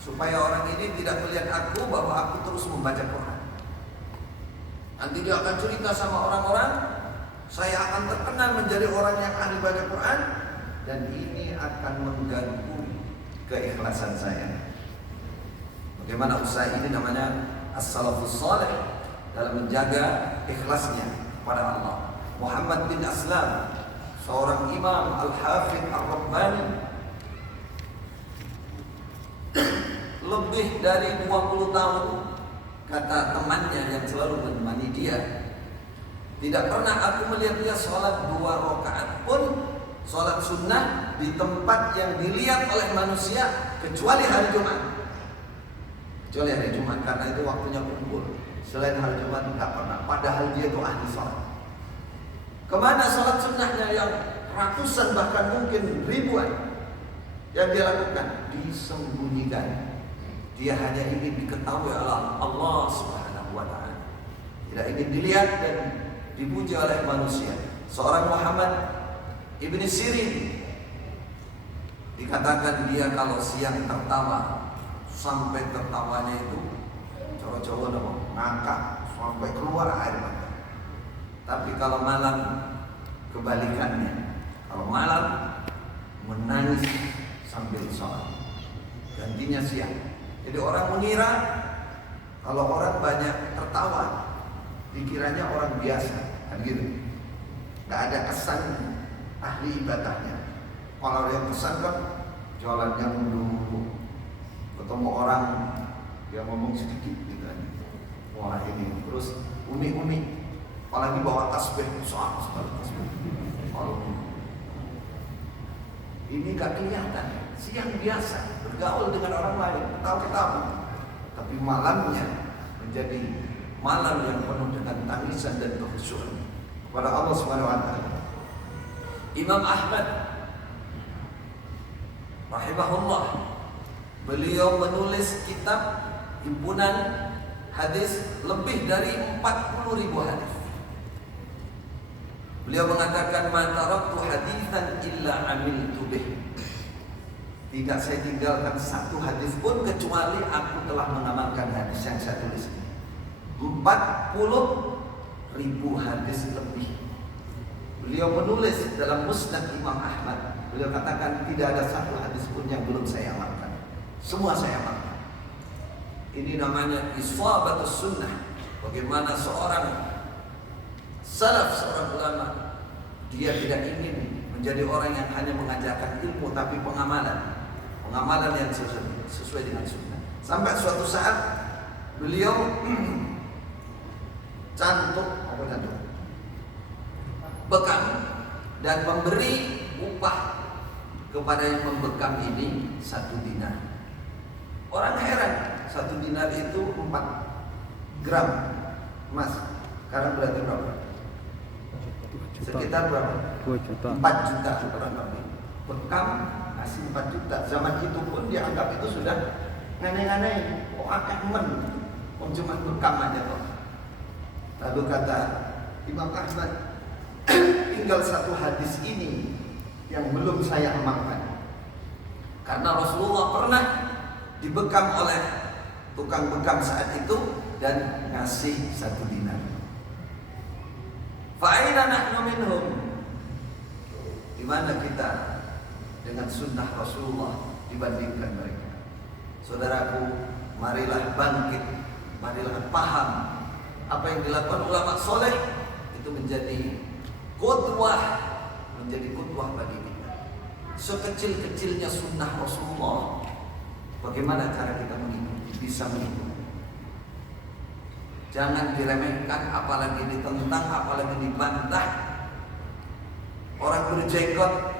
Supaya orang ini tidak melihat aku bahwa aku terus membaca Quran. Nanti dia akan cerita sama orang-orang, saya akan terkenal menjadi orang yang ahli baca Quran, dan ini akan mengganggu keikhlasan saya. Bagaimana usaha ini? Namanya as-salafus salih dalam menjaga ikhlasnya pada Allah. Muhammad bin Aslam, seorang imam al-hafidh ar-rabbani, lebih dari 20 tahun, kata temannya yang selalu menemani dia, tidak pernah aku melihat dia sholat 2 rakaat pun, sholat sunnah di tempat yang dilihat oleh manusia, kecuali hari Jumat. Kecuali hari Jumat, karena itu waktunya kumpul. Selain hari Jumat tidak pernah. Padahal dia itu ahli sholat. Kemana sholat sunnahnya yang ratusan bahkan mungkin ribuan yang dia lakukan? Disembunyikan. Dia hanya ingin diketahui oleh Allah Subhanahu wa ta'ala. Tidak ingin dilihat dan dipuji oleh manusia. Seorang Muhammad Ibn Sirin, dikatakan dia kalau siang tertawa sampai tertawanya itu cowok-cowok ngakak sampai keluar air mata. Tapi kalau malam kebalikannya, kalau malam menangis sambil sholat, gantinya siang. Jadi orang mengira kalau orang banyak tertawa, dikiranya orang biasa, kan gitu. Nggak ada kesan ahli ibadahnya. Kalau yang pesan kan jalannya mundur, ketemu orang yang ngomong sedikit gitu kan. Wah ini terus unik-unik, apalagi bawa tasbih besar sekali tasbih. Ini gak kelihatan, siang biasa bergaul dengan orang lain, ketawa-ketawa, tapi malamnya menjadi malam yang penuh dengan tangisan dan kekhusyuan kepada Allah Subhanahu wa taala. Imam Ahmad rahimahullah, beliau menulis kitab himpunan hadis lebih dari 40.000 hadis. Beliau mengatakan, "Ma taraktu haditsan illa amiltu bih." Tidak saya tinggalkan satu hadis pun kecuali aku telah mengamalkan hadis yang saya tulis. 40.000 hadis lebih. Beliau menulis dalam Musnad Imam Ahmad. Beliau katakan tidak ada satu hadis pun yang belum saya amalkan. Semua saya amalkan. Ini namanya iswabatus sunnah. Bagaimana seorang salaf, seorang ulama, dia tidak ingin menjadi orang yang hanya mengajarkan ilmu, tapi pengamalan yang sesuai dengan sunnah. Sampai suatu saat beliau bekam dan memberi upah kepada yang membekam ini 1 dinar. Orang heran, 1 dinar itu 4 gram emas. Sekarang berarti berapa? Sekitar berapa? 2 juta. 4 juta kurang lebih. Bekam kasih 4 juta. Zaman itu pun dianggap itu sudah aneh-aneh. Oh akeh men, cuma bekam aja kok. Lalu kata Imam Ahmad, tinggal 1 hadis ini yang belum saya amalkan. Karena Rasulullah pernah dibekam oleh tukang bekam saat itu dan ngasih 1 dinar. Fa'aina nahnu minhum. Di mana kita dengan sunnah Rasulullah dibandingkan mereka? Saudaraku, marilah bangkit, marilah paham apa yang dilakukan ulama soleh itu menjadi qudwah bagi kita. Sekecil-kecilnya sunnah Rasulullah, bagaimana cara kita mengikuti, bisa mengikuti. Jangan diremehkan, apalagi ditentang, apalagi dibantah. Orang berjenggot,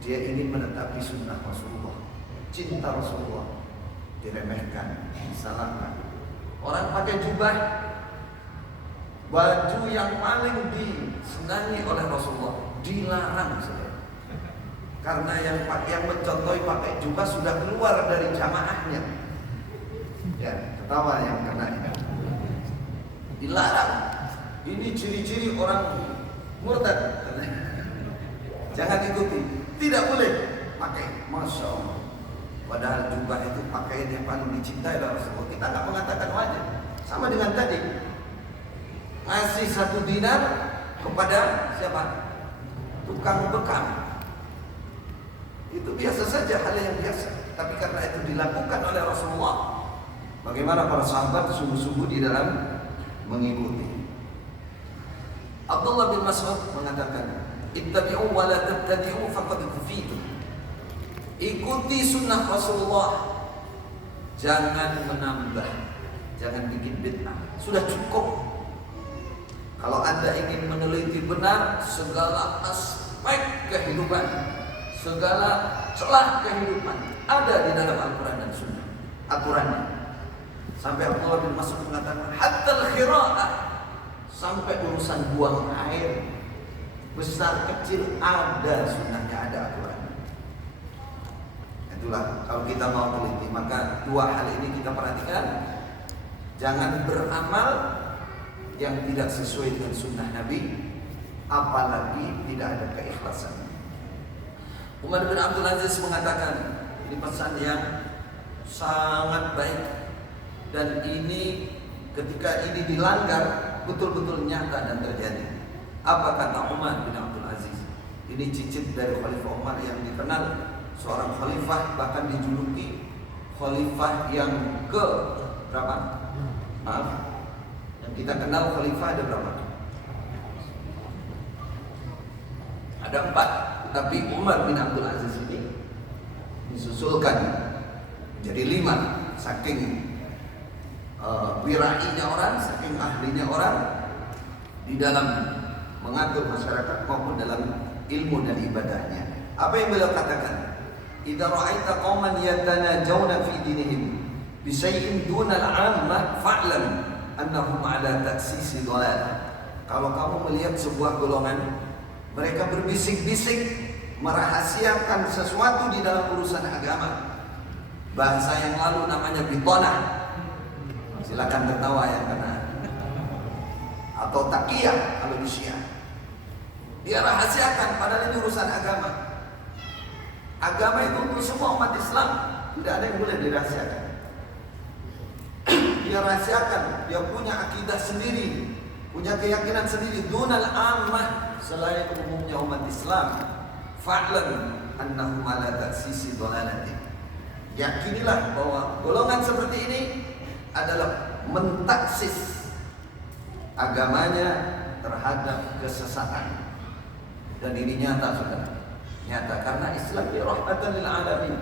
dia ingin menetapi sunnah Rasulullah, cinta Rasulullah, diremehkan, disalahkan. Orang pakai jubah, baju yang paling disenangi oleh Rasulullah, dilarang saja. Karena yang mencontohi pakai jubah sudah keluar dari jamaahnya. Ya, ketawa yang kena ini. Dilarang. Ini ciri-ciri orang murtad. Jangan ikuti. Tidak boleh pakai. Masya Allah. Padahal jubah itu pakaian yang paling dicintai oleh Rasulullah. Kita nggak mengatakan wajib. Sama dengan tadi. Ngasih 1 dinar kepada siapa? Tukang bekam. Itu biasa saja, hal yang biasa. Tapi karena itu dilakukan oleh Rasulullah, bagaimana para sahabat sungguh-sungguh di dalam mengikuti. Abdullah bin Mas'ud mengatakan, "Ittabi'u wa la tabtadi'u faqad kufitum." Ikuti sunnah Rasulullah, jangan menambah, jangan bikin bid'ah. Sudah cukup. Kalau Anda ingin meneliti benar segala aspek kehidupan, segala celah kehidupan ada di dalam Al-Quran dan Sunnah, aturannya. Sampai Abdullah bin Mas'ud mengatakan, hatta al-khira'ah, sampai urusan buang air besar kecil ada sunnahnya, ada aturan. Itulah kalau kita mau teliti, maka 2 hal ini kita perhatikan. Jangan beramal yang tidak sesuai dengan sunnah Nabi, apalagi tidak ada keikhlasan. Umar bin Abdul Aziz mengatakan, ini pesan yang sangat baik, dan ini ketika ini dilanggar betul-betul nyata dan terjadi. Apa kata Umar bin Abdul Aziz? Ini cicit dari Khalifah Umar yang dikenal seorang khalifah, bahkan dijuluki khalifah yang ke berapa? Maaf, yang kita kenal khalifah ada berapa? Ada 4. Tapi Umar bin Abdul Aziz ini disusulkan menjadi 5, saking wirainya orang, saking ahlinya orang di dalam mengatur masyarakat maupun dalam ilmu dan ibadahnya. Apa yang beliau katakan? Idza ra'aita qauman yatanajawna fi dinihim bi syai'in duna al-'ammah fa'lam annahum 'ala ta'sisi dhalalah. Kalau kamu melihat sebuah golongan mereka berbisik-bisik merahasiakan sesuatu di dalam urusan agama, bahasa yang lalu namanya bitonah, silakan tertawa ya karena, atau taqiyah kalau di Syiah, dia rahasiakan padahal ini urusan agama. Agama itu untuk semua umat Islam, tidak ada yang boleh dirahasiakan. Dia rahasiakan, dia punya akidah sendiri, punya keyakinan sendiri, dunal ammah, selain umumnya umat Islam. Fa'lam annahum ala ta'sisi dhalalati. Yakinilah bahwa golongan seperti ini adalah mentaksis agamanya terhadap kesesatan. Dan ini nyata, saudara. Nyata karena Islam ini rahmatan lil alamin.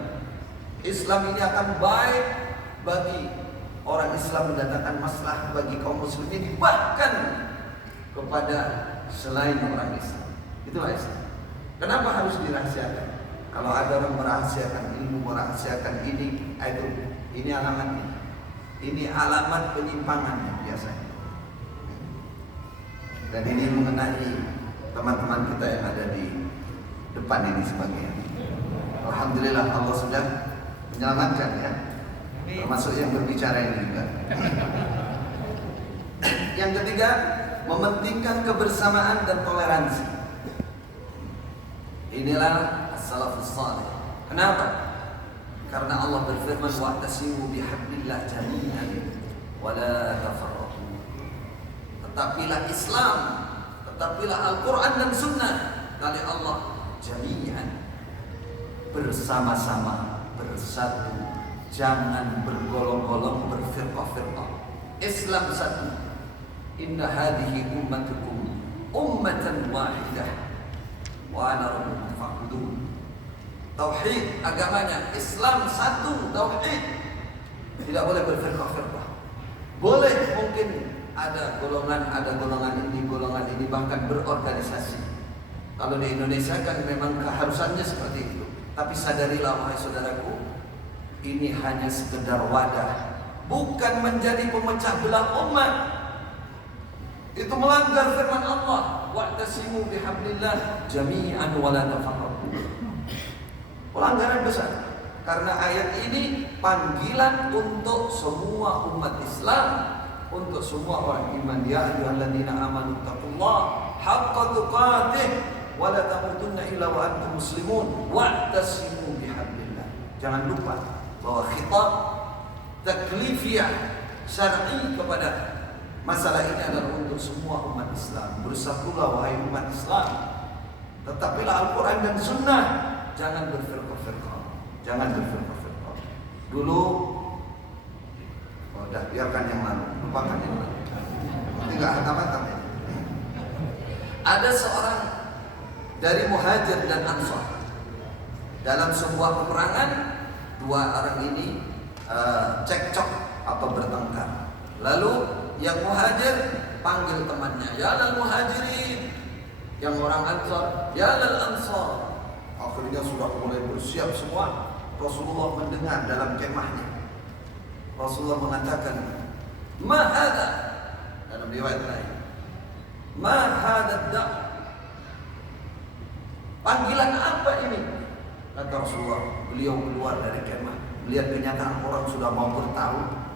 Islam ini akan baik bagi orang Islam, mendatangkan maslahah bagi kaum muslimin, bahkan kepada selain orang Islam. Itulah Islam. Kenapa harus dirahasiakan? Kalau ada orang merahasiakan ilmu, merahasiakan ini alamatnya. Ini alamat penyimpangannya biasanya. Dan ini mengenai teman-teman kita yang ada di depan ini sebagian. Alhamdulillah Allah sudah menyelamatkan ya, termasuk yang berbicara ini juga. Yang ketiga, mementingkan kebersamaan dan toleransi. Inilah as-salafus salih. Kenapa? Karena Allah berfirman wa'tasimu bihablillah jami'an wa la tafarraqu. Tetapilah Islam, tetapilah Al-Quran dan Sunnah dari Allah jami'an, bersama-sama, bersatu, jangan bergolong-golong, berfirqah-firqah. Islam satu. Inna hadhihi ummatukum ummatan wahidah wa ana rabbukum fa'budun. Tauhid agamanya Islam satu, tauhid. Tidak boleh berfirqah-firqah. Boleh mungkin ada golongan ini bahkan berorganisasi. Kalau di Indonesia kan memang keharusannya seperti itu. Tapi sadarilah wahai saudaraku, ini hanya sekedar wadah, bukan menjadi pemecah belah umat. Itu melanggar firman Allah, wa'tasimu bihablillah jami'an wa la tafarraqu. Pelanggaran besar. Karena ayat ini panggilan untuk semua umat Islam, untuk semua orang iman. Ya ayyuhalladzina amanu taqullaha haqqa tuqatih wa la tamutunna illa wa antum muslimun wa'tasimu bihablillah. Jangan lupa bahwa khitab taklifiyah syar'i kepada masalah ini adalah untuk semua umat Islam. Bersatulah wahai umat Islam, tetapilah Al-Quran dan Sunnah. Jangan berfirqah-firqah. Jangan berfirqah-firqah. Dulu, udah biarkan yang lalu, lupakan yang lalu. Tidak hantam-hantam ya. Ada seorang dari Muhajir dan Ansar. Dalam sebuah peperangan, dua orang ini cekcok atau bertengkar. Lalu yang Muhajir panggil temannya, ya lal muhajirin. Yang orang Ansar, ya lal ansar. Akhirnya sudah mulai bersiap semua. Rasulullah mendengar dalam kemahnya. Rasulullah mengatakan, ma hadha, dalam riwayat lain, ma hadha da', panggilan apa ini? Kata Rasulullah, beliau keluar dari kemah, melihat kenyataan orang sudah mau bertaruh.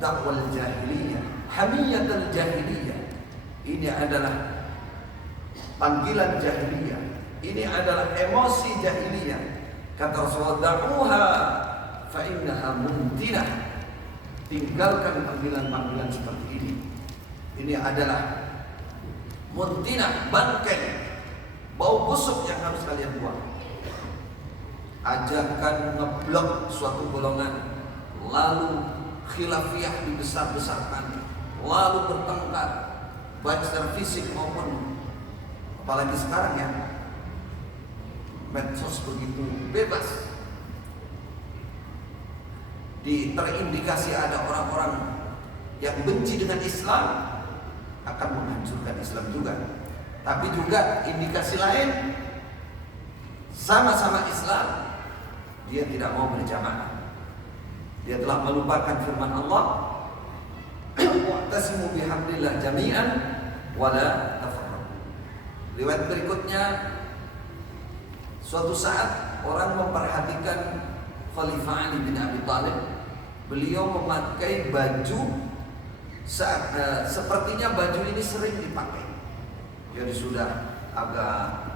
Dakwal jahiliyah, hamiyatul jahiliyah. Ini adalah panggilan jahiliyah. Ini adalah emosi jahiliyah. Kata Rasulullah, da'uha fa innaha muntinah. Tinggalkan panggilan-panggilan seperti ini. Ini adalah muntinah, bangkai, bau busuk yang harus kalian buang. Ajarkan ngeblok suatu golongan, lalu khilafiyah dibesar-besarkan, lalu bertengkar, baik secara fisik maupun apalagi sekarang ya, medsos begitu bebas. Terindikasi ada orang-orang yang benci dengan Islam akan menghancurkan Islam juga. Tapi juga indikasi lain, sama-sama Islam, dia tidak mau berjamaah. Dia telah melupakan firman Allah, wa'tasimu bihablillah jami'an wala tafarraqu. Riwayat berikutnya, suatu saat orang memperhatikan Khalifah Ali bin Abi Thalib. Beliau memakai baju sepertinya baju ini sering dipakai. Jadi sudah agak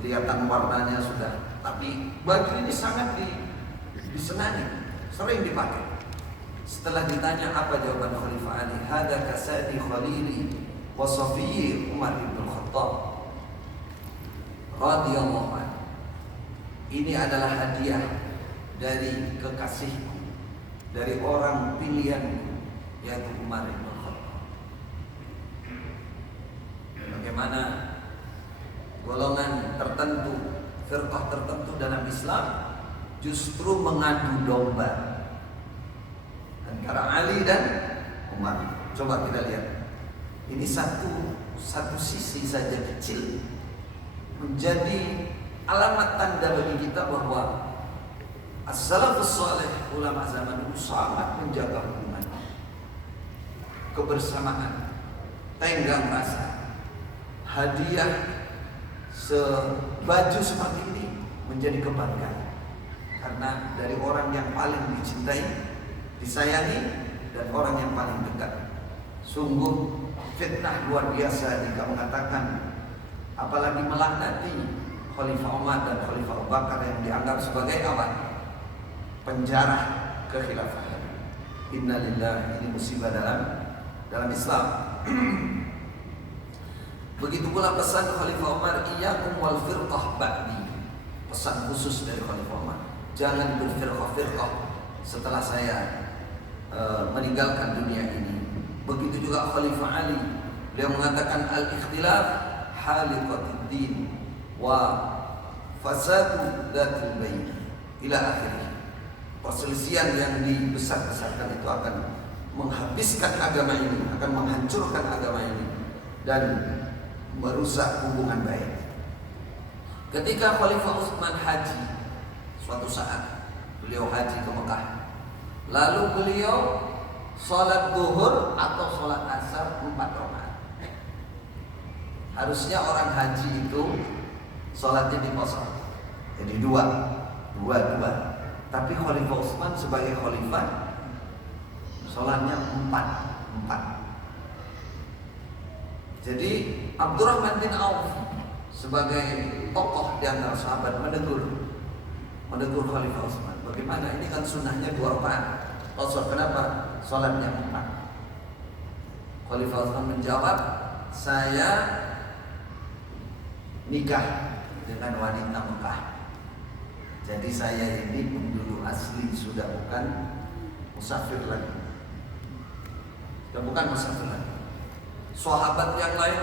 kelihatan warnanya sudah. Tapi baju ini sangat disenangi, sering dipakai. Setelah ditanya apa jawaban Khalifah Ali, hada kasadi khalili wa safiyyi Umar bin Khattab radhiyallahu anhu. Ini adalah hadiah dari kekasihku, dari orang pilihanku, yaitu Umar bin Khattab. Bagaimana golongan tertentu, firqah tertentu dalam Islam justru mengadu domba antara Ali dan Umar. Coba kita lihat. Ini satu sisi saja kecil menjadi alamat tanda bagi kita bahwa as-salafus saleh, ulama zaman dulu sangat menjaga hubungan, kebersamaan, tenggang rasa. Hadiah sebaju seperti ini menjadi kebanggaan karena dari orang yang paling dicintai, disayangi, dan orang yang paling dekat. Sungguh fitnah luar biasa jika mengatakan, apalagi melaknati Khalifah Umar dan Khalifah Abu Bakar yang dianggap sebagai apa? Penjara kekhilafahan. Innalillahi, ini musibah dalam Islam. Begitu pula pesan Khalifah Umar, iyyakum wal firqah ba'di. Pesan khusus dari Khalifah Umar, jangan berfirqah-firqah setelah saya meninggalkan dunia ini. Begitu juga Khalifah Ali, beliau mengatakan al-ikhtilaf haliqatud din wa fasadu dzatil bain ila akhirih. Perselisihan yang dibesar-besarkan itu akan menghabiskan agama ini, akan menghancurkan agama ini dan merusak hubungan baik. Ketika Khalifah Utsman haji, suatu saat beliau haji ke Mekah, lalu beliau sholat duhur atau sholat asar 4 rakaat. Harusnya orang haji itu sholatnya dikosong, jadi dua. Tapi Khalifah Utsman sebagai khalifah sholatnya 4. Jadi Abdurrahman bin Auf sebagai tokoh di antara sahabat menegur Khalifah Utsman. Bagaimana ini kan sunnahnya 2 rakaat. Kenapa sholatnya 4? Khalifah Utsman menjawab, saya nikah dengan wanita Mekah. Jadi saya ini penduduk asli, sudah bukan musafir lagi. Sahabat yang lain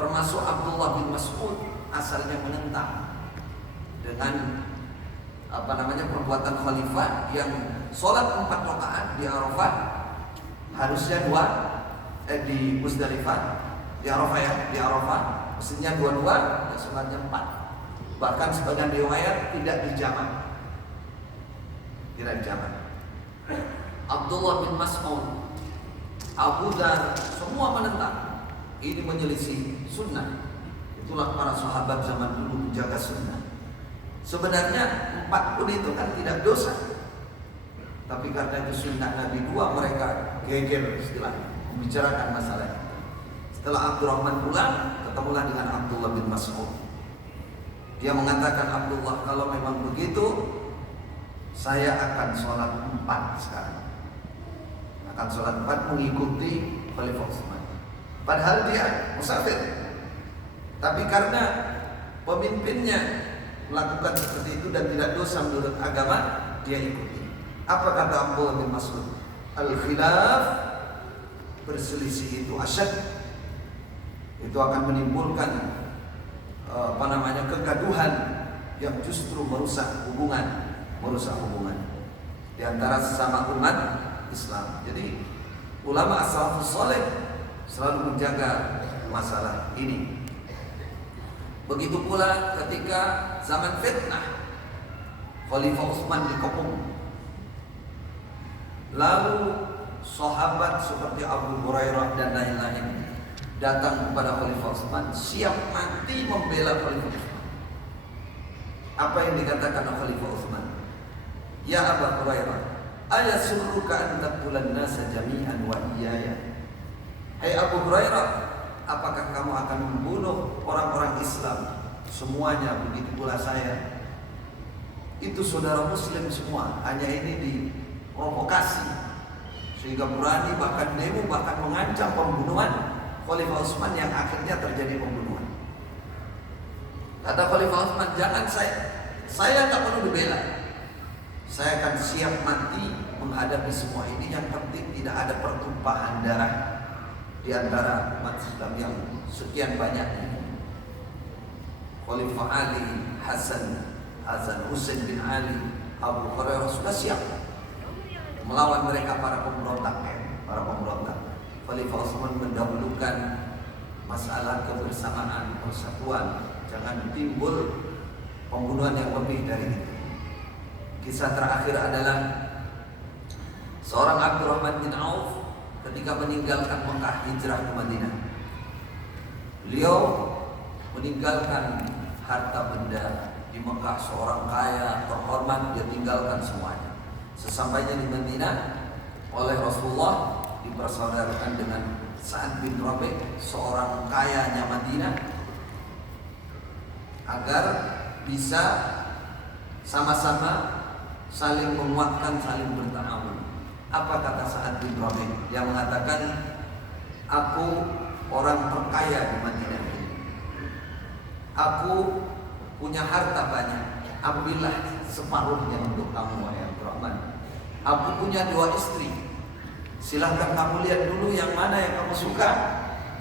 termasuk Abdullah bin Mas'ud asalnya menentang dengan perbuatan khalifah yang sholat 4 rakaat di Arafah, harusnya 2 di Muzdalifah, di Arafah mestinya 2, dan sholatnya 4. Bahkan sebagian riwayat tidak dijamak. Abdullah bin Mas'ud, Abu Dar, semua menentang. Ini menyelisih sunnah. Itulah para sahabat zaman dulu menjaga sunnah. Sebenarnya 4 pun itu kan tidak dosa, tapi karena itu sunnah Nabi 2, mereka geger istilahnya membicarakan masalah itu. Setelah Abdurrahman pulang, ketemulah dengan Abdullah bin Mas'ud. Dia mengatakan, Abdullah, kalau memang begitu, saya akan sholat 4 sekarang. Akan sholat 4 mengikuti Khalifah Utsman. Padahal dia musafir, tapi karena pemimpinnya melakukan seperti itu dan tidak dosa menurut agama, dia ikuti. Apa kata Abdullah bin Mas'ud? Al-khilaf, berselisih itu asyad, itu akan menimbulkan kegaduhan yang justru merusak hubungan di antara sesama umat Islam. Jadi ulama as-salafus saleh selalu menjaga masalah ini. Begitu pula ketika zaman fitnah Khalifah Utsman dikepung, lalu sahabat seperti Abu Hurairah dan lain-lain datang kepada Khalifah Utsman, siap mati membela Khalifah Utsman. Apa yang dikatakan oleh Khalifah Utsman? Ya Abu Hurairah, ayasurruka an taqtulan nasa jami'an wa iyaya? Hai Abu Hurairah, apakah kamu akan membunuh orang-orang Islam semuanya, begitu pula saya? Itu saudara muslim semua, hanya ini diprovokasi sehingga berani bahkan demo, bahkan mengancam pembunuhan Khalifah Utsman yang akhirnya terjadi pembunuhan. Kata Khalifah Utsman, jangan, saya tak perlu dibela. Saya akan siap mati menghadapi semua ini. Yang penting tidak ada pertumpahan darah di antara umat Islam yang sekian banyak ini. Khalifah Ali, Hasan Husain bin Ali, Abu Hurairah sudah siap melawan mereka para pemberontak. Khalifah Utsman mendahulukan masalah kebersamaan, persatuan, jangan timbul pembunuhan yang lebih dari itu. Kisah terakhir adalah seorang Abdurrahman bin Auf ketika meninggalkan Mekah hijrah ke Madinah. Beliau meninggalkan harta benda di Mekah, seorang kaya terhormat, dia tinggalkan semuanya. Sesampainya di Madinah, oleh Rasulullah dipersaudarakan dengan Sa'ad bin Rabi', seorang kayanya Madinah, agar bisa sama-sama saling menguatkan, saling berta'awun. Apa kata Sa'ad bin Rabi'? Dia mengatakan, aku orang terkaya di Madinah ini, aku punya harta banyak, ambillah separuhnya untuk kamu, wahai Abdurrahman. Aku punya 2 istri, silahkan kamu lihat dulu yang mana yang kamu suka,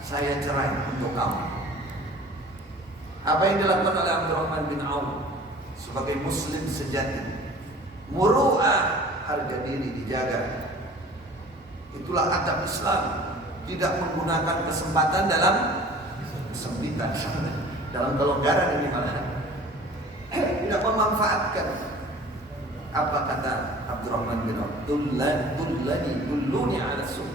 saya cerai untuk kamu. Apa yang dilakukan oleh Abdurrahman bin Auf sebagai muslim sejati? Muru'ah, harga diri dijaga. Itulah adab Islam, tidak menggunakan kesempatan dalam kesempitan, dalam kelonggaran ini malah tidak memanfaatkan. Apa kata Abdurrahman bin Auf? Dulluni ala suq.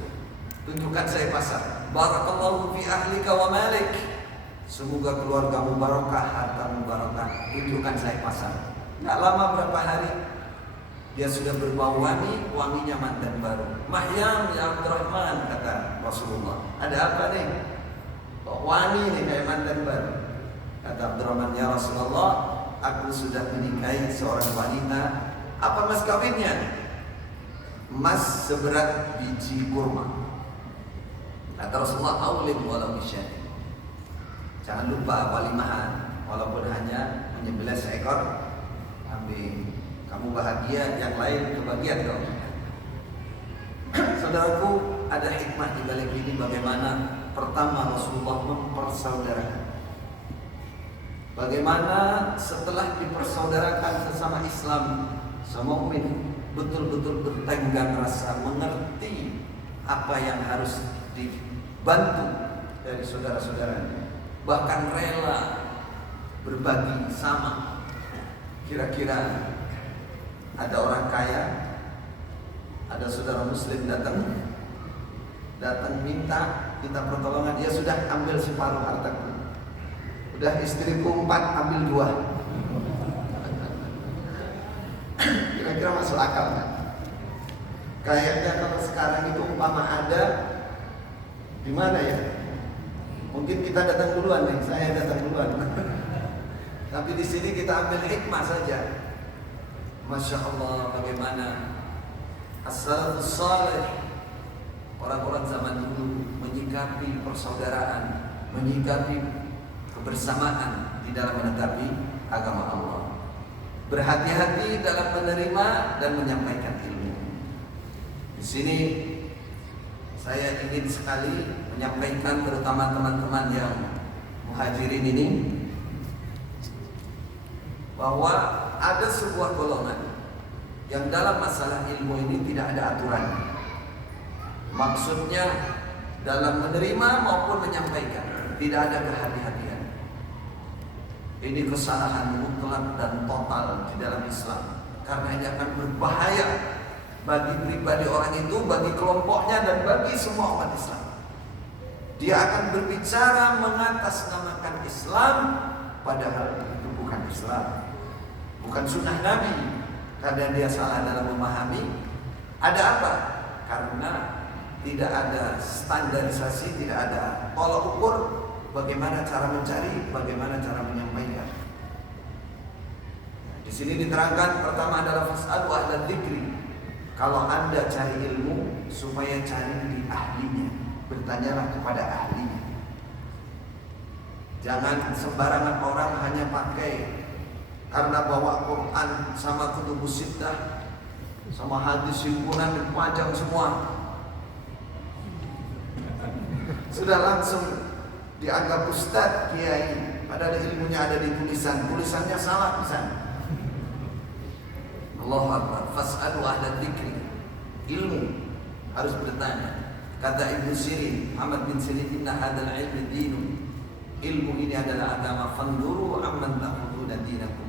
Tunjukkan saya pasar. Barakallahu fi ahlika wa malik. Semoga keluargamu barokah, hartamu barokah. Tunjukkan saya pasar. Tidak lama, berapa hari, dia sudah berbau wangi, wanginya mantan baru. Mahyam ya Abdurrahman, kata Rasulullah. Ada apa nih? Kok wangi nih kayak mantan baru? Kata Abdurrahman, ya Rasulullah, aku sudah menikahi seorang wanita. Apa mas kawinnya? Emas seberat biji kurma. Kata Rasulullah, aulim walau bisyadi. Jangan lupa walimahan, walaupun hanya menyembelih seekor kambing. Kamu bahagia, yang lain kebagian dong. Saudaraku, ada hikmah di balik ini. Bagaimana pertama Rasulullah mempersaudarakan, bagaimana setelah dipersaudarakan sesama Islam, sama mukmin betul-betul bertenggang rasa, mengerti apa yang harus dibantu dari saudara-saudaranya, bahkan rela berbagi sama. Kira-kira ada orang kaya, ada saudara muslim datang minta kita pertolongan, dia sudah ambil separuh hartaku, udah istriku 4 ambil 2. Kira-kira masuk akal kan? Kayaknya kalau sekarang itu umpama ada di mana ya? Mungkin kita datang duluan nih, saya datang duluan. Tapi di sini kita ambil hikmah saja. Masya Allah, bagaimana as-salafus salih, orang-orang zaman dulu menyikapi persaudaraan, menyikapi kebersamaan di dalam menetapi agama Allah. Berhati-hati dalam menerima dan menyampaikan ilmu. Di sini saya ingin sekali menyampaikan, terutama teman-teman yang muhajirin ini, bahwa ada sebuah golongan yang dalam masalah ilmu ini tidak ada aturan. Maksudnya dalam menerima maupun menyampaikan tidak ada kehati-hatian. Ini kesalahan mutlak dan total di dalam Islam, karena ini akan berbahaya bagi pribadi orang itu, bagi kelompoknya, dan bagi semua umat Islam. Dia akan berbicara mengatasnamakan Islam, padahal itu bukan Islam, bukan sunnah Nabi. Karena dia salah dalam memahami. Ada apa? Karena tidak ada standarisasi, tidak ada tolak ukur bagaimana cara mencari, bagaimana cara menyampaikan. Di sini diterangkan pertama adalah fas'alu ahla dzikri. Kalau Anda cari ilmu, supaya cari di ahlinya, bertanyalah kepada ahlinya. Jangan sembarangan orang hanya pakai karena bawa Quran sama kutubus sittah sama hadis himpunan dipajang semua, sudah langsung dianggap ustadz, kiai, padahal ilmunya ada di tulisannya salah pisan. Allahu Akbar. Fas'alu ahla dzikri. Ilmu harus bertanya. Kata Ibnu Sirin, Muhammad bin Sirin, inna hadzal ilmi dinun. Ilmu ini adalah agama. Fanduru amman ta'khuduna dinakum.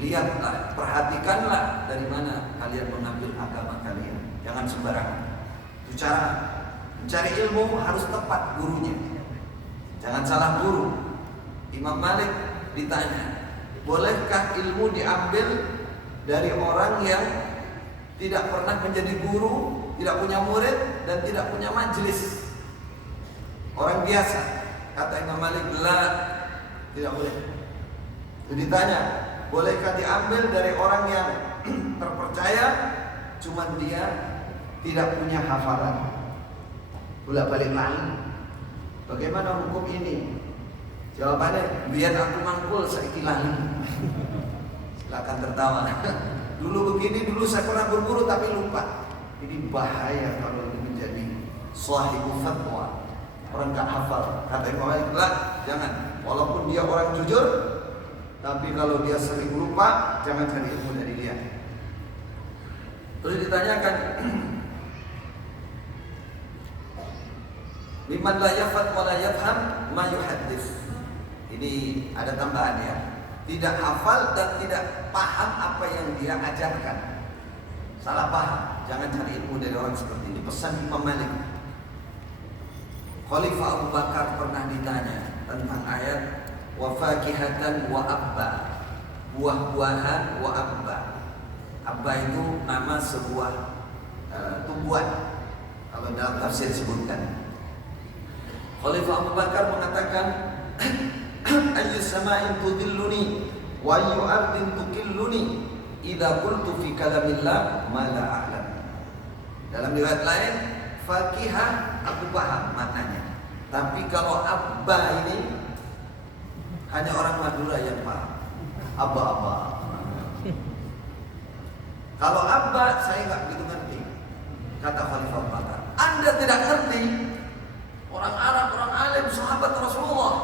Lihatlah, perhatikanlah dari mana kalian mengambil agama kalian. Jangan sembarangan. Itu cara mencari ilmu, harus tepat gurunya. Jangan salah guru. Imam Malik ditanya, bolehkah ilmu diambil dari orang yang tidak pernah menjadi guru, tidak punya murid, dan tidak punya majelis? Orang biasa. Kata Imam Malik, la, tidak boleh. Itu ditanya, bolehkah diambil dari orang yang terpercaya, cuman dia tidak punya hafalan, bolak-balik lagi? Bagaimana hukum ini? Jawabannya, biar aku mangkul saiki lali. Silakan tertawa. Dulu begini, dulu saya pernah berguru tapi lupa. Ini bahaya kalau ini menjadi sahibu fatwa. Orang gak hafal. Kata Imam Malik, jangan. Walaupun dia orang jujur, tapi kalau dia sering lupa, jangan cari ilmu dari dia. Terus ditanyakan, liman la yafat wa la yafham ma yuhaddits. Ini ada tambahan ya. Tidak hafal dan tidak paham apa yang dia ajarkan. Salah paham. Jangan cari ilmu dari orang seperti ini. Pesan Imam Malik. Khalifah Abu Bakar pernah ditanya tentang ayat wa fakihatan wa abba, buah-buahan wa abba. Abba itu nama sebuah tumbuhan, kalau dalam tafsir disebutkan. Khalifah Abu Bakar mengatakan, ayyu sama'in tudilluni wa ayyu ardin tukilluni idza qultu fi kalamillah ma la a'lam. Dalam riwayat lain, fakihah aku paham maknanya, tapi kalau abba ini hanya orang Madura yang paham. Abba. Kalau abba saya nggak begitu ngerti. Kata Khalifah Abu Bakar, Anda tidak ngerti. Orang Arab, orang alim, sahabat Rasulullah.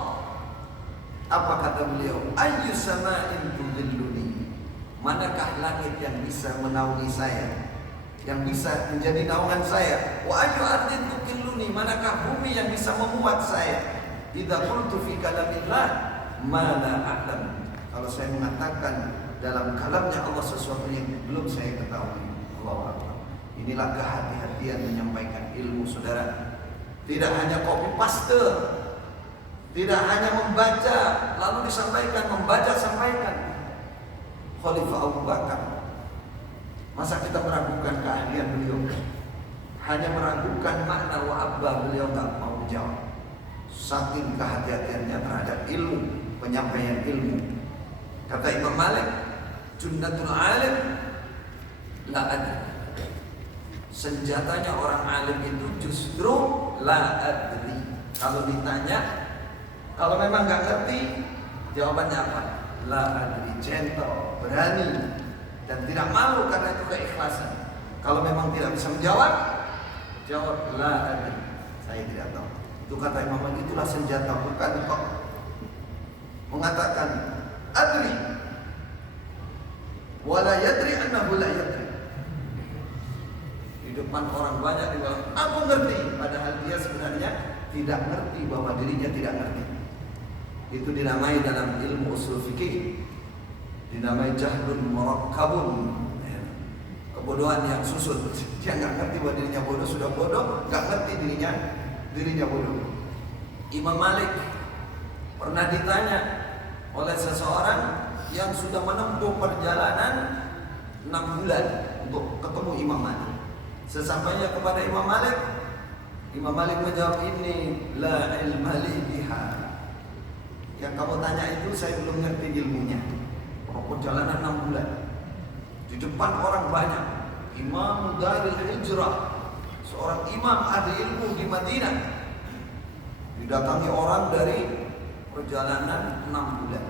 Apa kata beliau? Ayyu sama'in tudilluni. Manakah langit yang bisa menaungi saya, yang bisa menjadi naungan saya? Wa ayyu ardin tukilluni. Manakah bumi yang bisa memuat saya? Idza qultu fi kalamillah ma la a'lam. Kalau saya mengatakan dalam kalamnya Allah sesuatu yang belum saya ketahui. Allahu Akbar. Inilah kehati-hatian menyampaikan ilmu, saudara. Tidak hanya copy paste, tidak hanya membaca lalu disampaikan, membaca sampaikan. Khalifah Abu Bakar, masa kita meragukan keahlian beliau? Hanya meragukan makna wa abba, beliau tak mau menjawab. Saking kehati-hatiannya terhadap ilmu, penyampaian ilmu. Kata Imam Malik, junnatul alim la adri. Senjatanya orang alim itu justru la adri. Kalau ditanya, kalau memang nggak ngerti, jawabannya apa? La adri, gentle, berani, dan tidak malu karena itu keikhlasan. Kalau memang tidak bisa menjawab, jawab la adri, saya tidak tahu. Itu kata Imam Malik, itulah senjata, bukan kok mengatakan adri, wala yadri annahu la yadri. Di depan orang banyak dia bilang, aku ngerti, padahal dia sebenarnya tidak ngerti bahwa dirinya tidak ngerti. Itu dinamai dalam ilmu usul fikih, dinamai jahlun murakkabun, kebodohan yang susun. Dia nggak ngerti bahwa dirinya bodoh, sudah bodoh, nggak ngerti dirinya bodoh. Imam Malik pernah ditanya oleh seseorang yang sudah menempuh perjalanan 6 bulan untuk ketemu Imam Malik. Sesampainya kepada Imam Malik menjawab, ini la ilma li biha. Yang kamu tanya itu saya belum ngerti ilmunya. Perjalanan 6 bulan di depan orang banyak, Imam Darul Hijrah, seorang imam ahli ilmu di Madinah, didatangi orang dari perjalanan 6 bulan.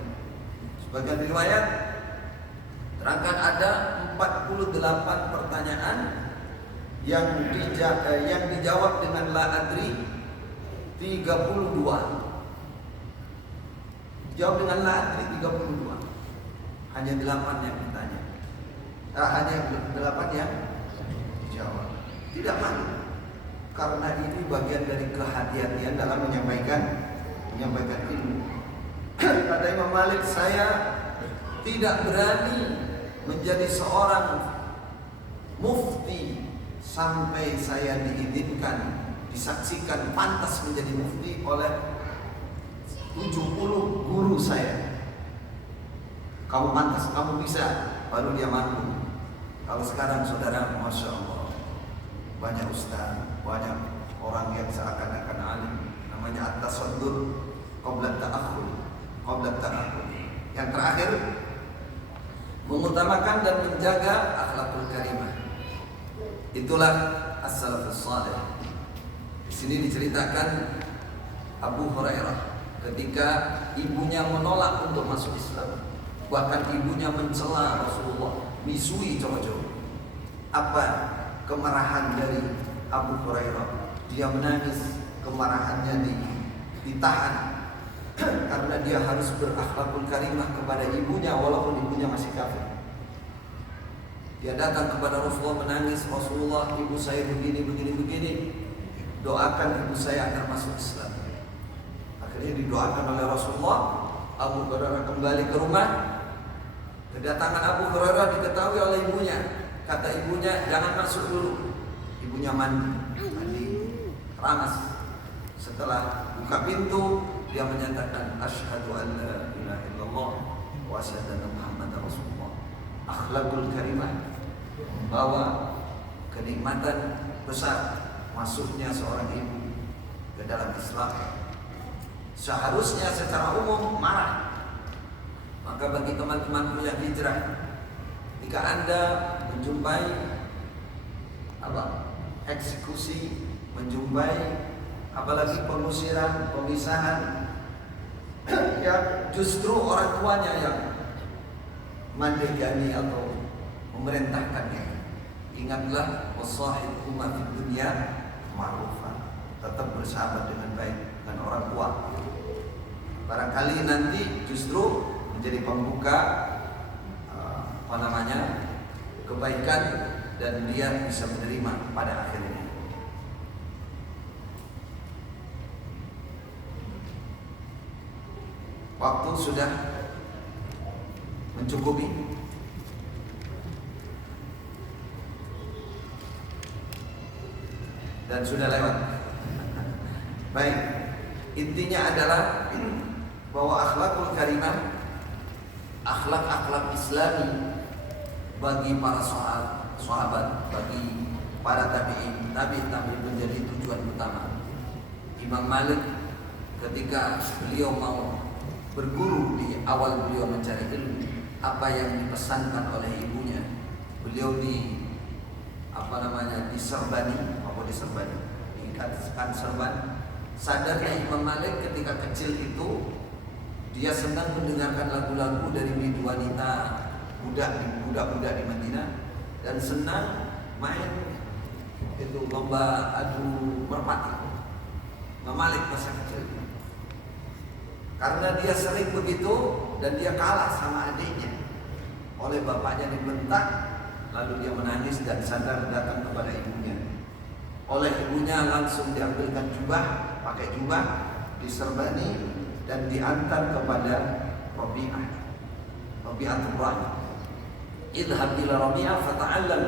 Sebagian riwayat terangkan ada 48 pertanyaan yang dijawab dengan la adri 32. Jawab dengan la adri 32. Hanya 8 yang ditanya. Hanya 8 yang dijawab. Tidak malu. Karena ini bagian dari kehati-hatian dalam menyampaikan ilmu. Kata Imam Malik, saya tidak berani menjadi seorang mufti sampai saya diizinkan, disaksikan pantas menjadi mufti oleh 70 guru saya. Kamu pantas, kamu bisa, baru dia mampu. Kalau sekarang saudara, Masya Allah, banyak ustaz, banyak orang yang seakan-akan alim, namanya at-tasaddur qabla ta'akhur. Yang terakhir, mengutamakan dan menjaga akhlakul karimah. Itulah as-salafus salih. Di sini diceritakan Abu Hurairah ketika ibunya menolak untuk masuk Islam, bahkan ibunya mencela Rasulullah, misui cowok-cowok. Apa kemarahan dari Abu Hurairah? Dia menangis, kemarahannya ditahan karena dia harus berakhlakul karimah kepada ibunya walaupun ibunya masih kafir. Dia datang kepada Rasulullah menangis, Rasulullah, ibu saya begini, doakan ibu saya agar masuk Islam. Akhirnya didoakan oleh Rasulullah. Abu Hurairah kembali ke rumah. Kedatangan Abu Hurairah diketahui oleh ibunya. Kata ibunya, jangan masuk dulu. Ibunya mandi, ramas. Setelah buka pintu, dia menyatakan asyhadu an la ilaha illallah wa asyhadu anna Muhammadar Rasulullah. Akhlakul karimah membawa kenikmatan besar masuknya seorang ibu ke dalam Islam. Seharusnya secara umum marah. Maka bagi teman-temanku yang hijrah, jika Anda menjumpai eksekusi, menjumpai apalagi pengusiran, pemisahan, yang justru orang tuanya yang mandegani atau memerintahkannya, ingatlah wasahibhuma fid dunya ma'rufan. Tetap bersahabat dengan baik dengan orang tua. Barangkali nanti justru menjadi pembuka kebaikan dan dia bisa menerima pada akhirnya. Waktu sudah mencukupi. Dan sudah lewat. Baik, intinya adalah bahwa akhlakul karimah, akhlak-akhlak Islami bagi para sahabat, bagi para tabi'in menjadi tujuan utama. Imam Malik ketika beliau mau berguru, di awal beliau mencari ilmu, apa yang dipesankan oleh ibunya, beliau diikatkan serban. Sadarnya Imam Malik ketika kecil itu dia senang mendengarkan lagu-lagu dari wanita budak-budak di Madinah dan senang main itu lomba adu merpati. Imam Malik masa kecil. Karena dia sering begitu dan dia kalah sama adiknya. oleh bapaknya dibentak, lalu dia menangis dan sadar datang kepada ibunya. Oleh ibunya langsung diambilkan jubah, pakai jubah, diserbani dan diantar kepada Rabi'atul Ra'i. Idhab ila Rabi'ah fata'allam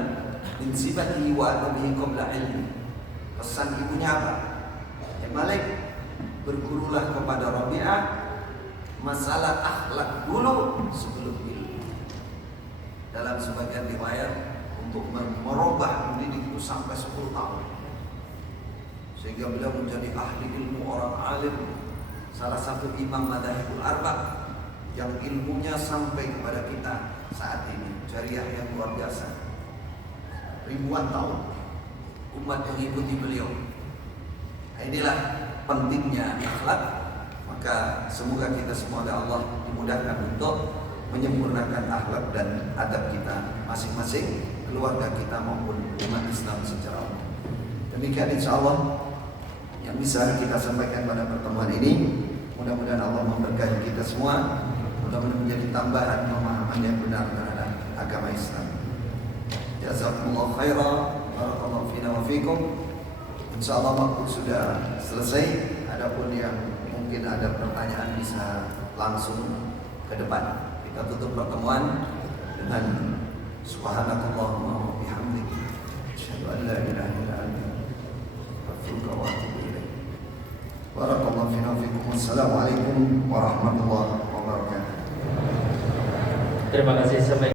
min sifatihi wa adabihi qabla ilmi. Pesan ibunya apa? Ya Malik, bergurulah kepada Rabi'ah masalah akhlak dulu sebelum ilmu. Dalam sebagian riwayat untuk merubah mendidik itu sampai 10 tahun, sehingga beliau menjadi ahli ilmu, orang alim, salah satu imam madzhabul arba yang ilmunya sampai kepada kita saat ini, jariah yang luar biasa. Ribuan tahun umat mengikuti beliau. Nah, inilah pentingnya akhlak. Maka semoga kita semua oleh Allah dimudahkan untuk menyempurnakan akhlak dan adab kita masing-masing, keluarga kita maupun umat Islam secara umum. Demikian insyaallah yang bisa kita sampaikan pada pertemuan ini. Mudah-mudahan Allah memberkahi kita semua, mudah-mudahan menjadi tambahan pemahaman yang benar terhadap agama Islam. Jazakumullah khairan, barakallahu fina wa fikum. Insyaallah waktu sudah selesai. Adapun yang mungkin ada pertanyaan bisa langsung ke depan. Kita tutup pertemuan dengan subhanakallahumma wa bihamdika asyhadu an la ilaha illa anta astaghfiruka wa atubu ilaik. Barakallahu fina wa fikum. Wassalamualaikum warahmatullahi wabarakatuh. Terima kasih. Sampai